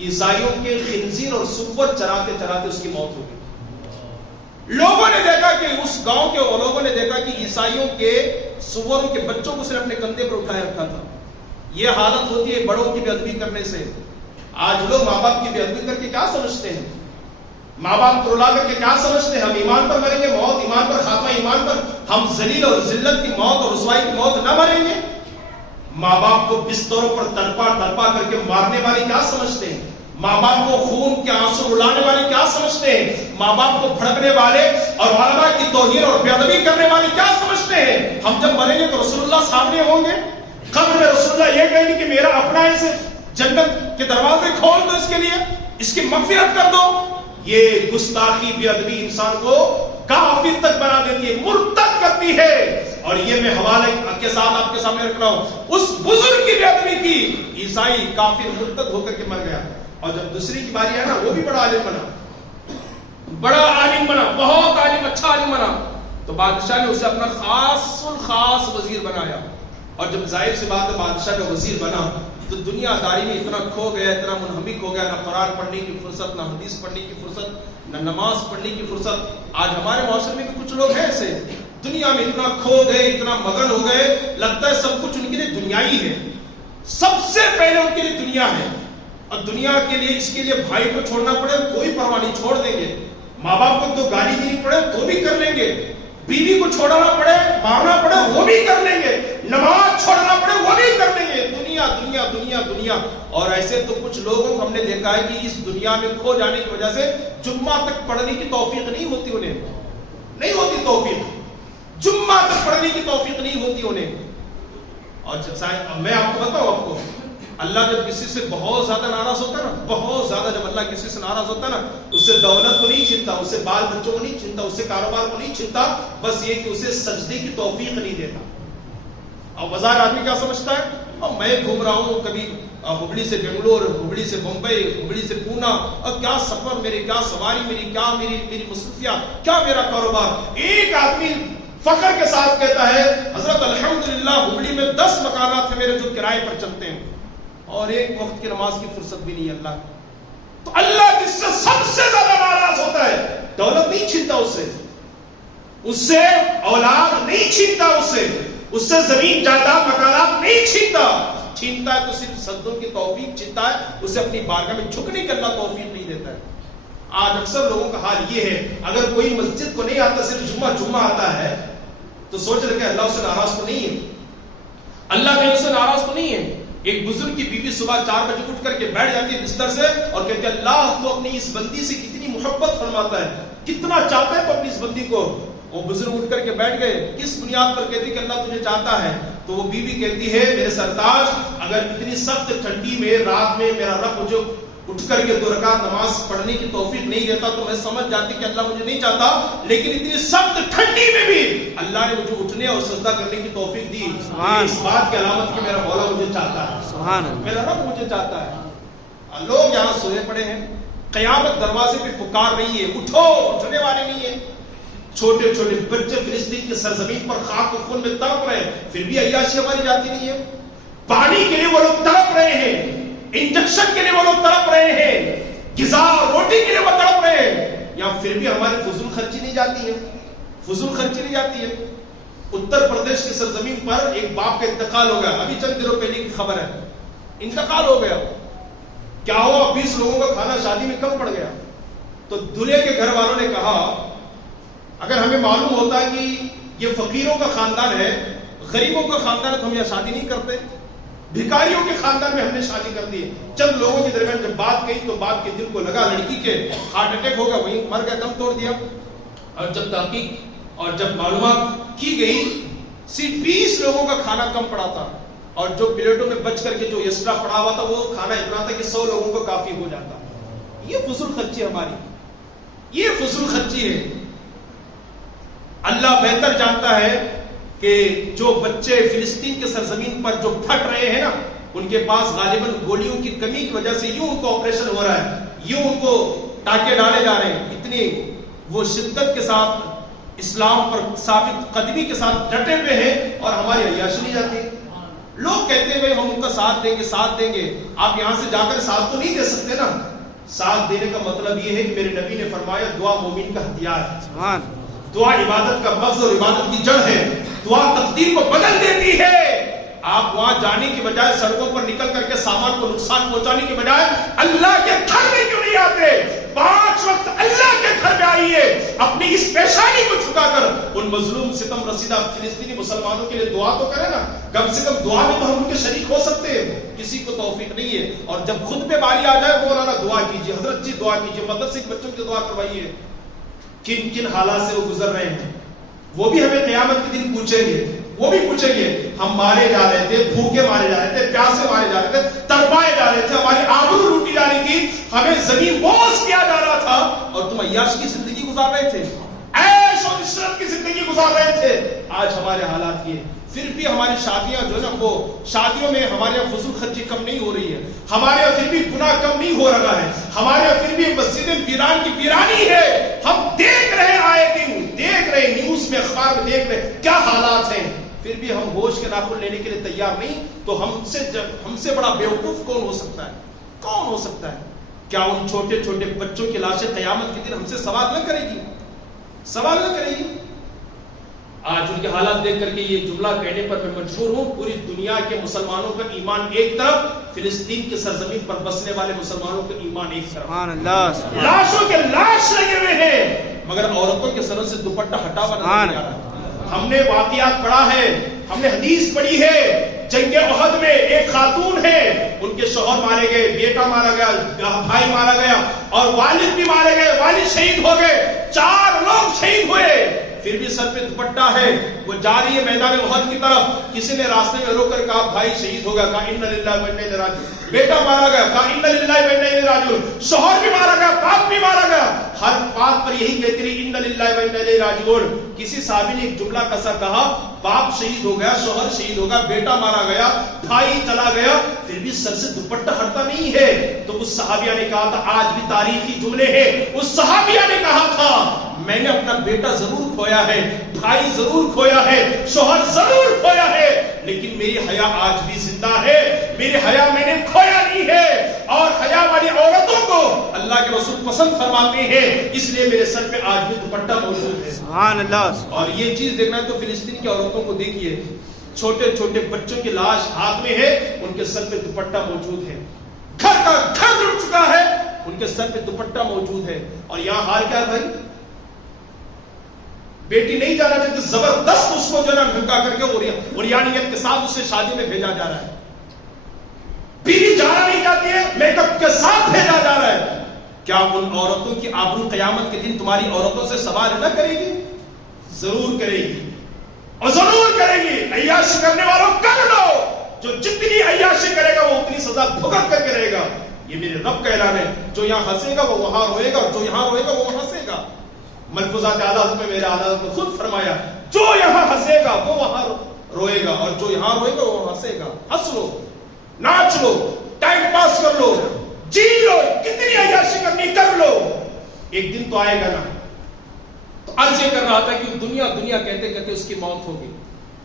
عیسائیوں کے خنزیر اور سور چراتے چراتے اس کی موت ہو گئی. لوگوں نے دیکھا کہ اس گاؤں کے لوگوں نے دیکھا کہ عیسائیوں کے سوروں کے بچوں کو اس نے اپنے کندھے پر اٹھائے رکھا تھا. یہ حالت ہوتی ہے بڑوں کی بے ادبی کرنے سے. آج لوگ ماں باپ کی بے ادبی کر کے کیا سمجھتے ہیں؟ ماں باپ کو رلا کر کے کیا سمجھتے ہیں؟ ہم ایمان پر مریں گے, موت ایمان پر, خاتمہ ایمان پر. ہم ذلیل اور ذلت کی موت اور رسوائی کی موت نہ مریں گے. ماں باپ کو بستروں پر تڑپا تڑپا کر کے مارنے والے کیا سمجھتے ہیں؟ ماں باپ کو خون کے آنسو رلانے والے کیا سمجھتے ہیں؟ ماں باپ کو بھڑکنے والے اور علماء کی توہین اور بے ادبی کرنے والے کیا سمجھتے ہیں؟ ہم جب مریں گے تو رسول اللہ سامنے ہوں گے, قبر میں رسول اللہ یہ کہیں گے کہ میرا اپنا ہے, اسے جنت کے دروازے کھول دو, اس کے لیے اس کی مغفرت کر دو. یہ گستاخی بے ادبی انسان کو کافر تک بنا دیتی ہے, مرتد کرتی ہے. اور یہ میں حوالے کے ساتھ آپ کے سامنے رکھ رہا ہوں, اس بزرگ کی بے ادبی کی, عیسائی کافر مرتد ہو کر کے مر گیا. اور جب دوسری کی باری ہے نا, وہ بھی بڑا عالم بنا, بڑا عالم بنا, بہت عالم, اچھا عالم بنا. تو بادشاہ نے اسے اپنا خاص الخاص وزیر بنایا. اور جب ظاہر سی بات ہے بادشاہ کا وزیر بنا تو دنیا داری میں اتنا کھو گیا, اتنا منہمک ہو گیا, نہ قرآن پڑھنے کی فرصت, نہ حدیث پڑھنے کی فرصت, نہ نماز پڑھنے کی فرصت. آج ہمارے معاشرے میں بھی کچھ لوگ ہیں ایسے, دنیا میں اتنا کھو گئے, اتنا مگن ہو گئے, لگتا ہے سب کچھ ان کے لیے دنیا ہی ہے. سب سے پہلے ان کے لیے دنیا ہے, اور دنیا کے لیے اس کے لیے بھائی کو چھوڑنا پڑے کوئی پرواہ نہیں, چھوڑ دیں گے. ماں باپ کو تو گالی دینی پڑے تو بھی کر لیں گے, بیوی کو چھوڑنا پڑے, مارنا پڑے وہ بھی کر لیں گے, نماز چھوڑنا پڑے وہ بھی کر لیں گے. دنیا دنیا دنیا دنیا. اور ایسے تو کچھ لوگوں کو ہم نے دیکھا ہے کہ اس دنیا میں کھو جانے کی وجہ سے جمعہ تک پڑھنے کی توفیق نہیں ہوتی, انہیں نہیں ہوتی توفیق, جمعہ تک پڑھنے کی توفیق نہیں ہوتی انہیں. اور میں آپ کو بتاؤں, آپ کو اللہ جب کسی سے بہت زیادہ ناراض ہوتا ہے نا, بہت زیادہ جب اللہ کسی سے ناراض ہوتا ہے نا, اس سے دولت کو نہیں چھینتا, اس سے بال بچوں کو نہیں چھینتا, اس سے کاروبار کو نہیں چھینتا, بس یہ کہ اسے سجدے کی توفیق نہیں دیتا. اور بازار آدمی کیا سمجھتا ہے, اور میں گھوم رہا ہوں کبھی ہبڑی سے بنگلور, ہبڑی سے بمبئی, ہبڑی سے پونا, اور کیا سفر میرے, کیا سواری میری, کیا میری مصروفیات, کیا میرا کاروبار. ایک آدمی فخر کے ساتھ کہتا ہے حضرت الحمدللہ ہبڑی میں 10 مکانات ہیں میرے جو کرائے پر چلتے ہیں, اور ایک وقت کی نماز کی فرصت بھی نہیں ہے اللہ. تو اللہ جس سے سب سے زیادہ ناراض ہوتا ہے, دولت نہیں چھینتا اس سے اولاد نہیں چھینتا, اس سے زمین جائیداد مکانات نہیں چھینتا ہے تو صرف سجدوں کی توفیق چھینتا ہے, اسے اپنی بارگاہ میں جھکنے کی اللہ توفیق نہیں دیتا ہے. آج اکثر لوگوں کا حال یہ ہے, اگر کوئی مسجد کو نہیں آتا, صرف جمعہ آتا ہے, تو سوچ رہے کہ اللہ اسے ناراض تو نہیں ہے, اللہ کہیں اسے ناراض تو نہیں ہے. ایک بزرگ کی بیوی صبح 4 بجے اٹھ کر کے بیٹھ جاتی ہے بستر سے اور کہتے ہیں اللہ تو اپنی اس بندی سے کتنی محبت فرماتا ہے, کتنا چاہتا ہے تو اپنی اس بندی کو. وہ بزرگ اٹھ کر کے بیٹھ گئے, کس بنیاد پر کہتی کہ اللہ تجھے چاہتا ہے؟ تو وہ بیوی کہتی ہے میرے سرتاج, اگر اتنی سخت ٹھنڈی میں رات میں میرا رب مجھے اٹھ کر کے 2 رکعت نماز پڑھنے کی توفیق نہیں دیتا تو میں سمجھ جاتی کہ اللہ مجھے نہیں چاہتا, لیکن اتنی سخت ٹھنڈی میں بھی اللہ نے مجھے اٹھنے اور سجدہ کرنے کی توفیق دی. اس بات کی علامت کہ میرا مولا مجھے چاہتا ہے, میرا رب مجھے چاہتا ہے. لوگ یہاں سوئے پڑے ہیں, قیامت دروازے پہ پکار رہی ہے, اٹھو, اٹھنے والے نہیں ہیں. چھوٹے چھوٹے بچے فلسطین کی سرزمین پر خاک و خون میں تڑپ رہے ہیں, پھر بھی عیاشی ہماری جاتی نہیں ہے. پانی کے لیے وہ لوگ تڑپ رہے ہیں, انجیکشن کے لیے وہ لوگ تڑپ رہے ہیں, غذا روٹی کے لیے وہ تڑپ رہے ہیں, یا پھر بھی ہماری فضول خرچی نہیں جاتی ہے, فضول خرچی نہیں جاتی ہے. اتر پردیش کی سرزمین پر ایک باپ کا انتقال ہو گیا, ابھی چند دنوں پہلے کی خبر ہے, انتقال ہو گیا. کیا ہوا, 20 لوگوں کا کھانا شادی میں کم پڑ گیا. تو دلہے کے گھر والوں نے کہا اگر ہمیں معلوم ہوتا ہے کہ یہ فقیروں کا خاندان ہے, غریبوں کا خاندان ہے, تو ہم یہاں شادی نہیں کرتے. بھکاریوں کے خاندان میں ہم نے شادی کر دی. چند لوگوں کے درمیان جب بات کہی تو باپ کے دل کو لگا لڑکی کے ہارٹ اٹیک ہوگا, وہیں مر گیا, دم توڑ دیا. اور جب تحقیق اور جب معلومات کی گئی, صرف 20 لوگوں کا کھانا کم پڑا تھا, اور جو پلیٹوں میں بچ کر کے جو ایکسٹرا پڑا ہوا تھا وہ کھانا اتنا تھا کہ 100 لوگوں کو کافی ہو جاتا. یہ فضول خرچی ہماری, یہ فضول خرچی ہے. اللہ بہتر جانتا ہے کہ جو بچے فلسطین کے سرزمین پر جو پھٹ رہے ہیں نا, ان کے پاس غالباً گولیوں کی کمی کی وجہ سے یوں ان کو آپریشن ہو رہا ہے, یوں ان کو ٹانکے ڈالے جا رہے ہیں. اتنی وہ شدت کے ساتھ اسلام پر ثابت قدمی کے ساتھ ڈٹے ہوئے ہیں, اور ہماری عیاشی نہیں جاتی. لوگ کہتے ہیں بھائی ہم ان کا ساتھ دیں گے, ساتھ دیں گے. آپ یہاں سے جا کر ساتھ تو نہیں دے سکتے نا. ساتھ دینے کا مطلب یہ ہے کہ میرے نبی نے فرمایا دعا مومن کا ہتھیار ہے. دعا عبادت کا مغز اور عبادت کی جڑ ہے. دعا تقدیر کو بدل دیتی ہے. آپ وہاں جانے کی بجائے سڑکوں پر نکل کر کے سامان کو نقصان پہنچانے کی بجائے اللہ کے گھر میں کیوں نہیں آتے؟ 5 وقت اللہ کے گھر میں آئیے, اپنی اس پیشانی کو جھکا کر ان مظلوم ستم رسیدہ فلسطینی مسلمانوں کے لیے دعا تو کرے نا. کم سے کم دعا میں تو ہم ان کے شریک ہو سکتے ہیں. کسی کو توفیق نہیں ہے. اور جب خود پہ باری آ جائے مولانا دعا کیجیے, حضرت جی دعا کیجیے, مدرسے کے بچوں کی دعا کروائیے. کن کن حالات سے وہ گزر رہے ہیں وہ بھی ہمیں قیامت کے دن پوچھیں گے. وہ بھی پوچھیں گے ہم مارے جا رہے تھے, بھوکے مارے جا رہے تھے, پیاسے مارے جا رہے تھے, تڑپائے جا رہے تھے, ہماری آبرو لوٹی جا رہی تھی, ہمیں زمین بوس کیا جا رہا تھا, اور تم عیاش کی زندگی گزار رہے تھے, عیش اور عشرت کی زندگی گزار رہے تھے. آج ہمارے حالات یہ, پھر بھی ہماری شادیاں جو ہے نا, وہ شادیوں میں ہمارے یہاں فضول خرچی کم نہیں ہو رہی ہے, ہمارے یہاں پھر بھی گناہ کم نہیں ہو رہا ہے, ہمارے یہاں پھر بھی مسجدیں ویران کی ویرانی ہے. ہم دیکھ رہے آئے دن, دیکھ رہے نیوز میں, اخبار میں دیکھ رہے کیا حالات ہیں, پھر بھی ہم ہوش کے ناخن لینے کے لیے تیار نہیں. تو ہم سے بڑا بیوقوف کون ہو سکتا ہے؟ کون ہو سکتا ہے؟ کیا ان چھوٹے چھوٹے بچوں کی لاشیں قیامت کے دن ہم سے سوال نہ کرے گی؟ سوال نہ کرے گی. آج ان کے حالات دیکھ کر کے یہ جملہ کہنے پر میں مجبور ہوں, پوری دنیا کے مسلمانوں کا ایمان ایک طرف, فلسطین کے سرزمین پر بسنے والے مسلمانوں کا ایمان ایک طرف. سبحان اللہ. لاشوں کے لاش لگے ہوئے ہیں, مگر عورتوں کے سروں سے دوپٹہ ہٹا ہوا نظر نہیں آ رہا. ہم نے واقعات پڑھا ہے, ہم نے حدیث پڑھی ہے. جنگ احد میں ایک خاتون ہے, ان کے شوہر مارے گئے, بیٹا مارا گیا, بھائی مارا گیا, اور والد بھی مارے گئے, والد شہید ہو گئے, 4 لوگ شہید ہوئے. پھر بھی سر پہ دوپٹہ ہے, وہ جا رہی ہے میدان احد کی طرف. کسی نے راستے میں روک کر کہا بھائی شہید ہو گیا, کہا انا للہ و انا الیہ راجعون. بیٹا مارا گیا, کہا انا للہ و انا الیہ راجعون. شوہر بھی مارا گیا, باپ بھی مارا گیا, ہر بات پر یہی کہتی رہی انا للہ و انا الیہ راجعون. کسی صحابی نے ایک جملہ کسا کہا, باپ شہید ہو گیا, شوہر شہید ہو گیا, بیٹا مارا گیا, بھائی چلا گیا, پھر بھی سر سے دوپٹہ ہٹتا نہیں ہے. تو اس صحابیہ نے کہا تھا, آج بھی تاریخی جملے ہیں, اس صحابیہ نے کہا تھا میں نے اپنا بیٹا ضرور کھویا ہے, بھائی ضرور کھویا ہے, شوہر ضرور کھویا ہے, لیکن میری حیا آج بھی زندہ ہے, میری حیا میں نے کھویا نہیں ہے. اور حیا والی عورتوں کو اللہ کے رسول پسند فرماتے ہیں, اس لیے میرے سر پہ آج بھی دوپٹہ موجود ہے. سبحان اللہ. اور یہ چیز دیکھنا ہے تو فلسطین کی عورتوں کو دیکھیے, چھوٹے چھوٹے بچوں کی لاش ہاتھ میں ہے, ان کے سر پہ دوپٹہ موجود ہے. گھر کا گھر لٹ چکا ہے, ان کے سر پہ دوپٹہ موجود ہے. اور یہاں حال کیا ہے بھائی, بیٹی نہیں جانا چاہتی, زبردست اس کو جو نا دھمکا کر کے اوریانیت کے ساتھ اسے شادی میں بھیجا جا رہا ہے. بیوی جانا نہیں چاہتی ہے, میک اپ کے ساتھ بھیجا جا رہا ہے. کیا ان عورتوں کی آبرو قیامت کے دن تمہاری عورتوں سے سوال نہ کرے گی؟ ضرور کرے گی, اور ضرور کرے گی. عیاشی کرنے والوں کر لو, جو جتنی عیاشی کرے گا وہ اتنی سزا بھگت کر کے رہے گا. یہ میرے رب کا اعلان ہے, جو یہاں ہنسے گا وہ وہاں روئے گا, اور جو یہاں روئے گا وہ وہاں ہنسے گا. ملفوظات اعلیٰ میں میرے اعلیٰ نے خود فرمایا, جو یہاں ہنسے گا وہ وہاں روئے گا, اور جو یہاں روئے گا وہ وہاں ہنسے گا. ہنس لو, ناچ لو, ٹائم پاس کر لو, جی لو, کتنی عیاشی کرنی کر لو, ایک دن تو آئے گا نا. تو عرض یہ کر رہا تھا کہ دنیا دنیا کہتے کہتے اس کی موت ہو گئی,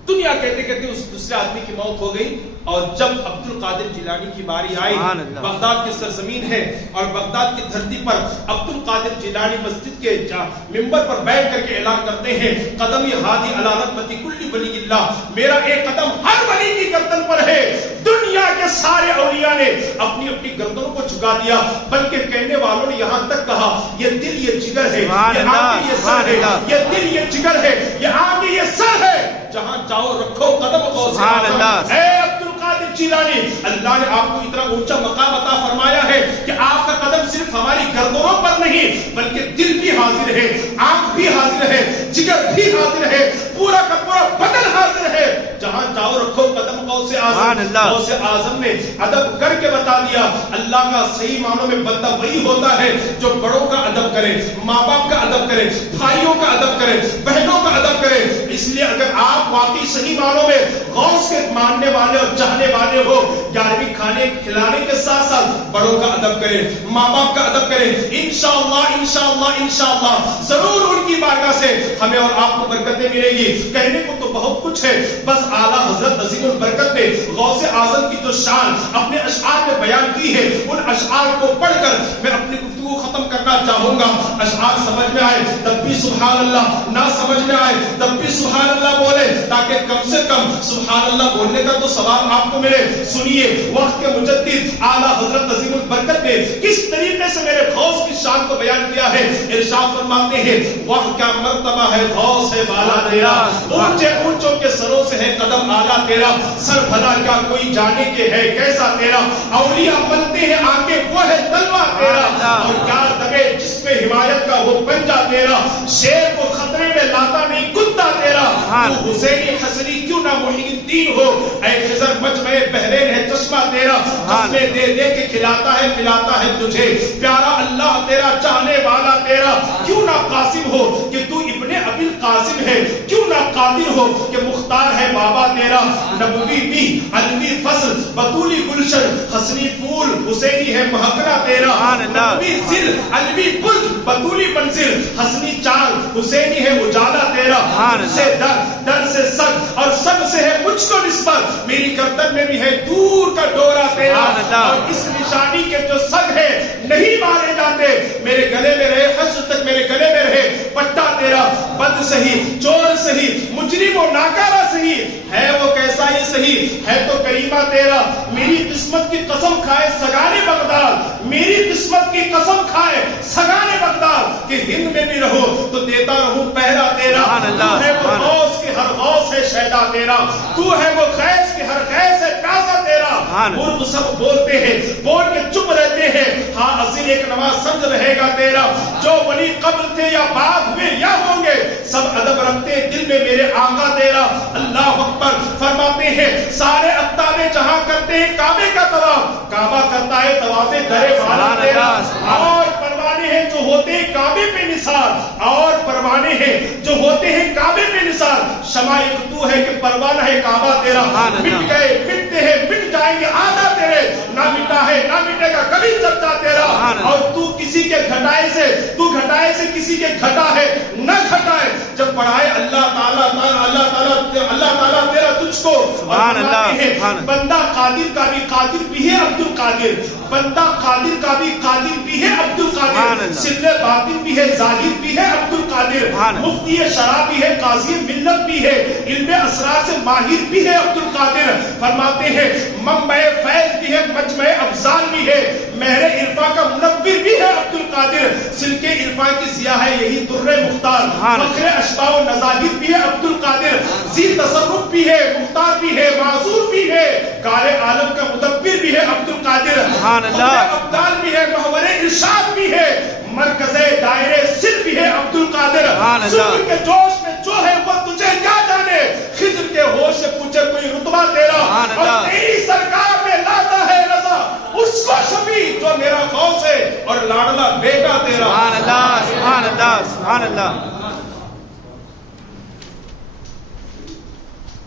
دنیا کہتے کہتے اس دوسرے آدمی کی موت ہو گئی. اور جب عبد القادر جیلانی کی باری آئی, بغداد کی سرزمین ہے, اور بغداد کی دھرتی پر عبد القادر جیلانی مسجد کے منبر پر بیٹھ کر کے اعلان کرتے ہیں, قدمی ہادی علی رقبتی کل ولی اللہ, میرا ایک قدم ہر ولی کی گردن پر ہے. دنیا کے سارے اولیاء نے اپنی اپنی گردنوں کو جھکا دیا, بلکہ کہنے والوں نے یہاں تک کہا یہ دل یہ جگر ہے, یہ آنکھ یہ سر ہے, یہ دل یہ جگر ہے, یہ آنکھ یہ سر ہے, جہاں جاؤ رکھو قدم. اے عبد القادر جیلانی، اللہ نے آپ کو اتنا اونچا مقام عطا فرمایا ہے کہ آپ کا قدم صرف ہماری گردنوں پر نہیں بلکہ دل بھی حاضر ہے، آنکھ بھی حاضر ہے، جگر بھی حاضر ہے، پورا کا پورا بدن حاضر ہے، جہاں جاؤ رکھو قدم غوث اعظم۔ غوث اعظم نے ادب کر کے بتا دیا اللہ کا صحیح معنوں میں بندہ وہی ہوتا ہے جو بڑوں کا ادب کرے، ماں باپ کا ادب کرے، بھائیوں کا ادب کرے، بہنوں کا ادب کرے۔ اس لیے اگر آپ واقعی صحیح معنوں میں غوث کے ماننے والے اور چاہنے والے ہو، یارویں کھانے کھلانے کے ساتھ ساتھ بڑوں کا ادب کریں، ماں باپ کا ادب کریں، انشاءاللہ انشاءاللہ انشاءاللہ ضرور ان کی بارگاہ سے ہمیں اور آپ کو برکتیں ملے گی۔ کہنے کو تو بہت کچھ ہے، بس اعلیٰ حضرت عظیم البرکت نے غوث اعظم کی جو شان اپنے اشعار میں بیان کی ہے، ان اشعار کو پڑھ کر میں اپنی گفتگو ختم کرنا چاہوں گا۔ اشعار سمجھ میں آئے تب بھی سبحان اللہ، نہ سمجھ میں آئے تب بھی سبحان اللہ بولے، تاکہ کم سے کم سبحان اللہ بولنے کا تو ثواب آپ کو ملے۔ سنیے وقت کے مجدد اعلیٰ حضرت عظیم البرکت نے کس طریقے سے میرے غوث کی شان کو بیان کیا ہے۔ ارشاد فرماتے ہیں وہ کیا مرتبہ ہے غوث ہے والا تیرا، اونچے اونچوں کے سروں سے ہے قدم اعلیٰ تیرا، سر بھلا کیا کوئی جانے کے ہے کیسا تیرا، اولیاء بنتے ہیں آنکھیں وہ ہے تلوار تیرا، اور کیا دبے جس پہ حمایت کا وہ پنجہ تیرا، شیر کو خطرے میں لاتا نہیں کتا تیرا، تو حسینی حسنی کیوں نہ محی الدین ہو، اے خضر مجمع بحرین ہے چشمہ تیرا، قسمیں دے دے کے کھلاتا ہے تجھے، پیارا اللہ تیرا چاہنے والا تیرا، کیوں نہ قاسم ہو کہ تو ابن ابی القاسم ہے، کیوں نہ قادر ہو کہ مختار ہے بابا تیرا، نبوی بھی علوی فصل بطولی گلشن حسنی پھول حسینی ہے مہکنا تیرا، نبوی ذل علوی برج بطولی منزل حسنی چاند حسینی ہے اجالا تیرا، سے در سے سگ اور سگ سے ہے مجھ کو نسبت، میری گردن میں بھی ہے دور کا ڈورا تیرا، اور اس نشانی کے جو سگ ہے نہیں مارے جاتے، میرے گلے میں رہے حشر تک میرے گلے میں رہے پٹا تیرا، بد سہی چور سہی مجرم و ناکارہ سہی ہے وہ کیسا ہی سہی ہے تو کریمہ تیرا، میری قسمت کی قسم کھائے سگانے بغداد، میری قسمت کی قسم کھائے سگانے بغداد کہ ہند میں بھی رہو تو دیتا رہوں پہرا تیرا، تو ہے وہ غوث کے ہر غوث ہے شہدا تیرا، تو ہے وہ غیث کے ہر غیث ہے پیاسا تیرا، مرغ سب بولتے ہیں بول کے چپ رہتے ہیں، ہاں اصل ایک نواز سمجھ رہے گا تیرا، جو ولی قبل تھے یا بعد ہوئے یا ہوں گے سب ادب رکھتے دل میں میرے آقا تیرا، اللہ اکبر فرماتے ہیں سارے اقطاب جہاں کرتے ہیں کعبے کا طواف، کعبہ کرتا ہے طواف درے والا تیرا، اور پروانے ہیں جو ہوتے ہیں کعبے پہ نثار، اور پروانے ہیں جو ہوتے ہیں کعبے پہ نثار، شمع ایک تو ہے کہ پروانہ ہے کعبہ تیرا، مٹ گئے مٹتے ہیں مٹ جائیں گے آدھا تیرے، نہ مٹا ہے نہ مٹے گا کبھی چرچا تیرا، اور تو کسی کے گھٹائے سے کسی کے گھٹا ہے نہ گھٹائے، جب بڑھائے اللہ تعالیٰ تیرا تجھ کو، بندہ قادر کا بھی قادر بھی ہے عبد القادر، بندہ قادر کا بھی قادر بھی ہے عبد القادر، سر باطن بھی ہے ظاہر بھی ہے عبد القادر، مفتی شرع بھی ہے قاضی ملت بھی ہے، علم اسرار سے ماہر بھی ہے عبد القادر، فرماتے ہیں منبع فیض بھی ہے مجمع افضال بھی ہے، مہر عرفاں کا منور بھی ہے عبد القادر، سلک عرفاں کی ضیاء ہے یہی در مختار، فخر اشباح و نظاہر بھی ہے عبد القادر، ذی تصرف بھی ہے مختار بھی ہے معذور بھی ہے، کار عالم کا مدبر بھی ہے عبد القادر، ابدال بھی ہے محور ارشاد بھی ہے، مرکز دائرے سر بھی ہے عبد القادر، ظلم کے جوش میں جو ہے وہ تجھے کیا جانے، خضر کے ہوش سے پوچھے کوئی رتبہ تیرا، اور تیری سرکار میں لاتا ہے رضا اس کو شفیع جو میرا غوث ہے اور لاڈلا بیٹا تیرا۔ سبحان اللہ سبحان اللہ سبحان اللہ۔